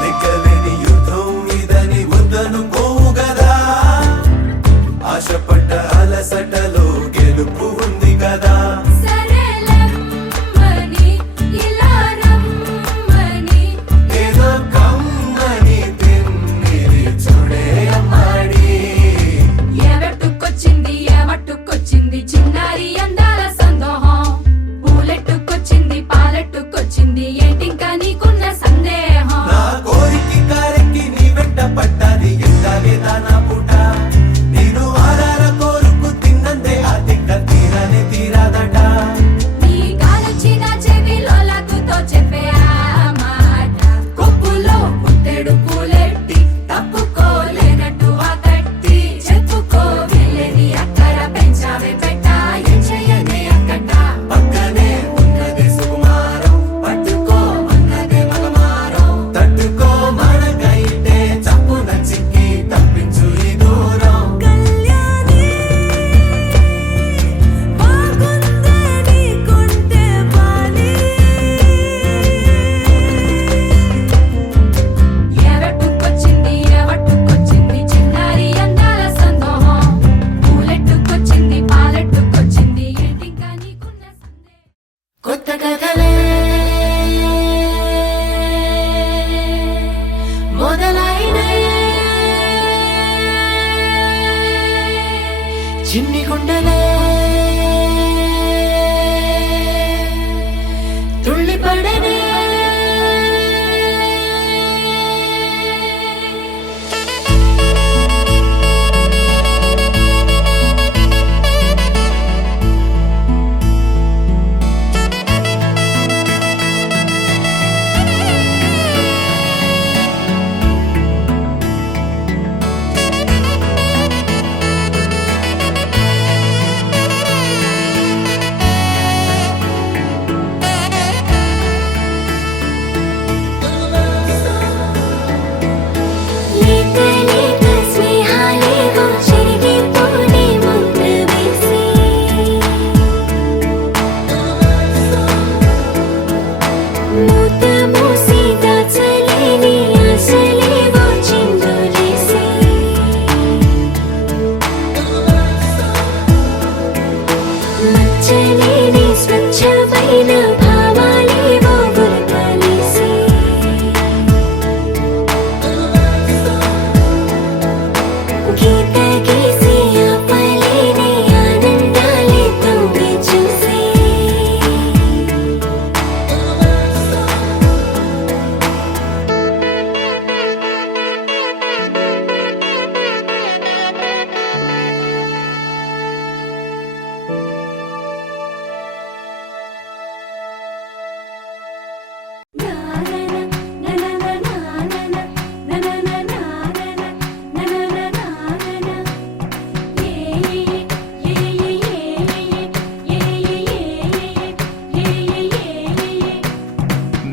నెగ్గలేని యుద్ధం ఇదని వద్దనుకోవు గదా, ఆశపడ్డ అలసటలో గెలుపు ఉంది కదా. సరేలమ్మని ఇలా రమ్మని ఏదో కమ్మని తిమ్మిరి చూడే అమ్మాడి. ఏవట్టుకొచ్చింది ఏవట్టుకొచ్చింది చిన్నారి అందాల సందోహం పూలెట్టుకొచ్చింది పాలెట్టుకొచ్చింది ఏంటింకా నీకున్న సందేహం. నా కోరికి కారెక్కి నీ వెంట పడ్డాది ఎంతలేదా నా పుట. నేను ఆరార కోరుకు తిన్నందే ఆ తిక్క తీరనే తీరాదట. నీ కాలొచ్చిన చెవిలో లగ్గుతో చెప్పే ఆ మాట కొప్పులో పుట్టెడు పూలెట్టి తప్పుకోలేనట్టు ఆ కట్టి చెప్పుకో వెళ్ళేది అక్కర పెంచావే పెట్ట ఏం చెయ్యనే అక్కట పక్కనే ఉన్నది సుకుమారం పట్టుకో అన్నదే మగమారం. తట్టుకో మనకైతే చప్పున చిక్కి తప్పించు ఈ దూరం. కళ్యాణి బాగుందే నీకుంటే బాలి ఏవట్టుకొచ్చింది ఏవట్టుకొచ్చింది చిన్నారి అందాల సందోహం పూలెట్టుకొచ్చింది పాలెట్టుకొచ్చింది ఏంటింకా నీకున్న సందేహం. కొత్త కథలే మొదలైనయే చిన్ని గుండెలే తుళ్ళిపడనే లేత లేత స్నేహాలేవో చెరిగిపోనే ముద్ర వేసి మూత మూసి దాచలేని ఆశలేవో చిందులేసి మచ్చలేని స్వచ్ఛమైన భావాలేవో గురకలేసి గీత గీసి ఆపలేని ఆనందాలే తొంగి చూసి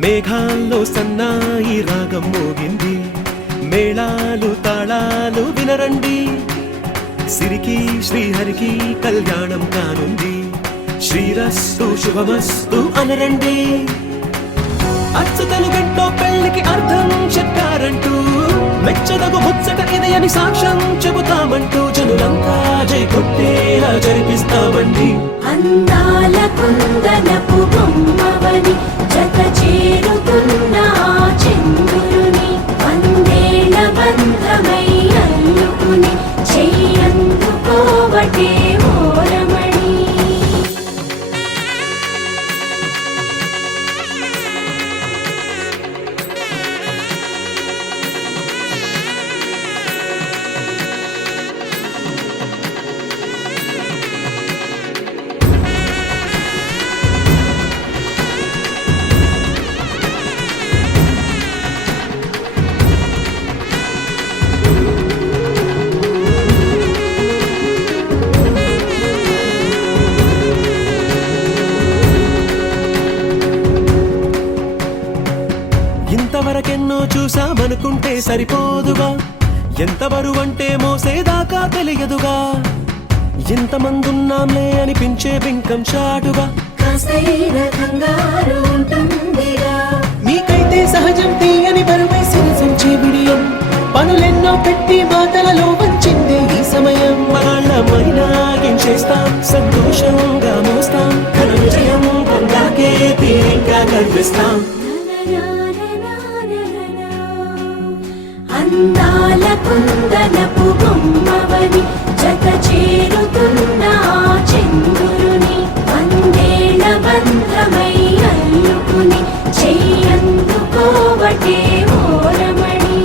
మేఘాల్లో సన్నాయి రాగం మోగింది మేళాలు తాళాలు వినరండి సిరికి శ్రీహరికి కళ్యాణం కానుంది శ్రీరస్తు శుభమస్తు అనరండి. అచ్చ తెలుగంటో పెళ్లికి అర్థం చెప్పారంటూ మెచ్చదగు ముచ్చట ఇది అని సాక్ష్యం చెబుతామంటూ జనులంతా జై కొట్టేలా జరిపిస్తామండి. అందాల కుందనపు బొమ్మవని జత చేరుతున్న ఆ చంద్రుని వందేళ్ల బంధమై అల్లుకుని చెయ్యందుకోవటే ఓరమణి. ఇంతవరకెన్నో చూసామనుకుంటే సరిపోదుగా, ఎంత బరువంటే మోసేదాకా తెలియదుగా, ఇంతమందున్నాంలే అనిపించే బింకం చాటుగా కాస్తైన కంగారు ఉంటుందిగా. మీకైతే సహజం తీయని బరువై సంచే బిడియం పనులెన్నో పెట్టి మాటలలో వంచిందే ఈ సమయం. మగాళ్ళమైనా ఏం చేస్తాం, సంతోషంగా మోస్తాం, ఘన విజయం పొందాకే తీరిగ్గా కనిపిస్తాం. అందాల కుందనపు బొమ్మవని జత చేరుతున్న ఆ చంద్రుని వందేళ్ల బంధమై అల్లుకుని చెయ్యందుకోవటే ఓరమణి.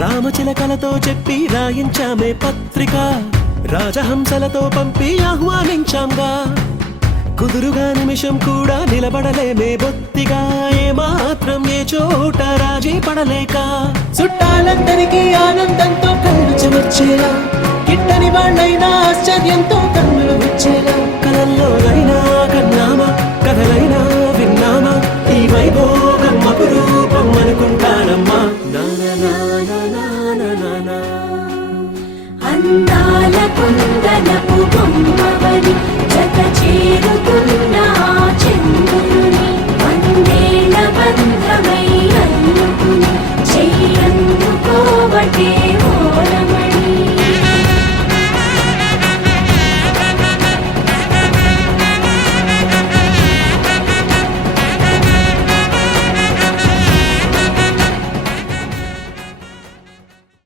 రామచిలకలతో చెప్పి రాయించామే పత్రిక, రాజహంసలతో పంపి ఆహ్వానించాంగా, కుదురుగా నిమిషం కూడా నిలబడలేమే బొత్తిగా, ఏ మాత్రం ఏ చోట రాజీ పడలేక, చుట్టాలందరికీ ఆనందంతో కళ్ళు చెమర్చేలా, గిట్టని వాళ్ళైనా ఆశ్చర్యంతో కన్నులు వచ్చేలా, కలల్లోనైనా కన్నామా కథలైనా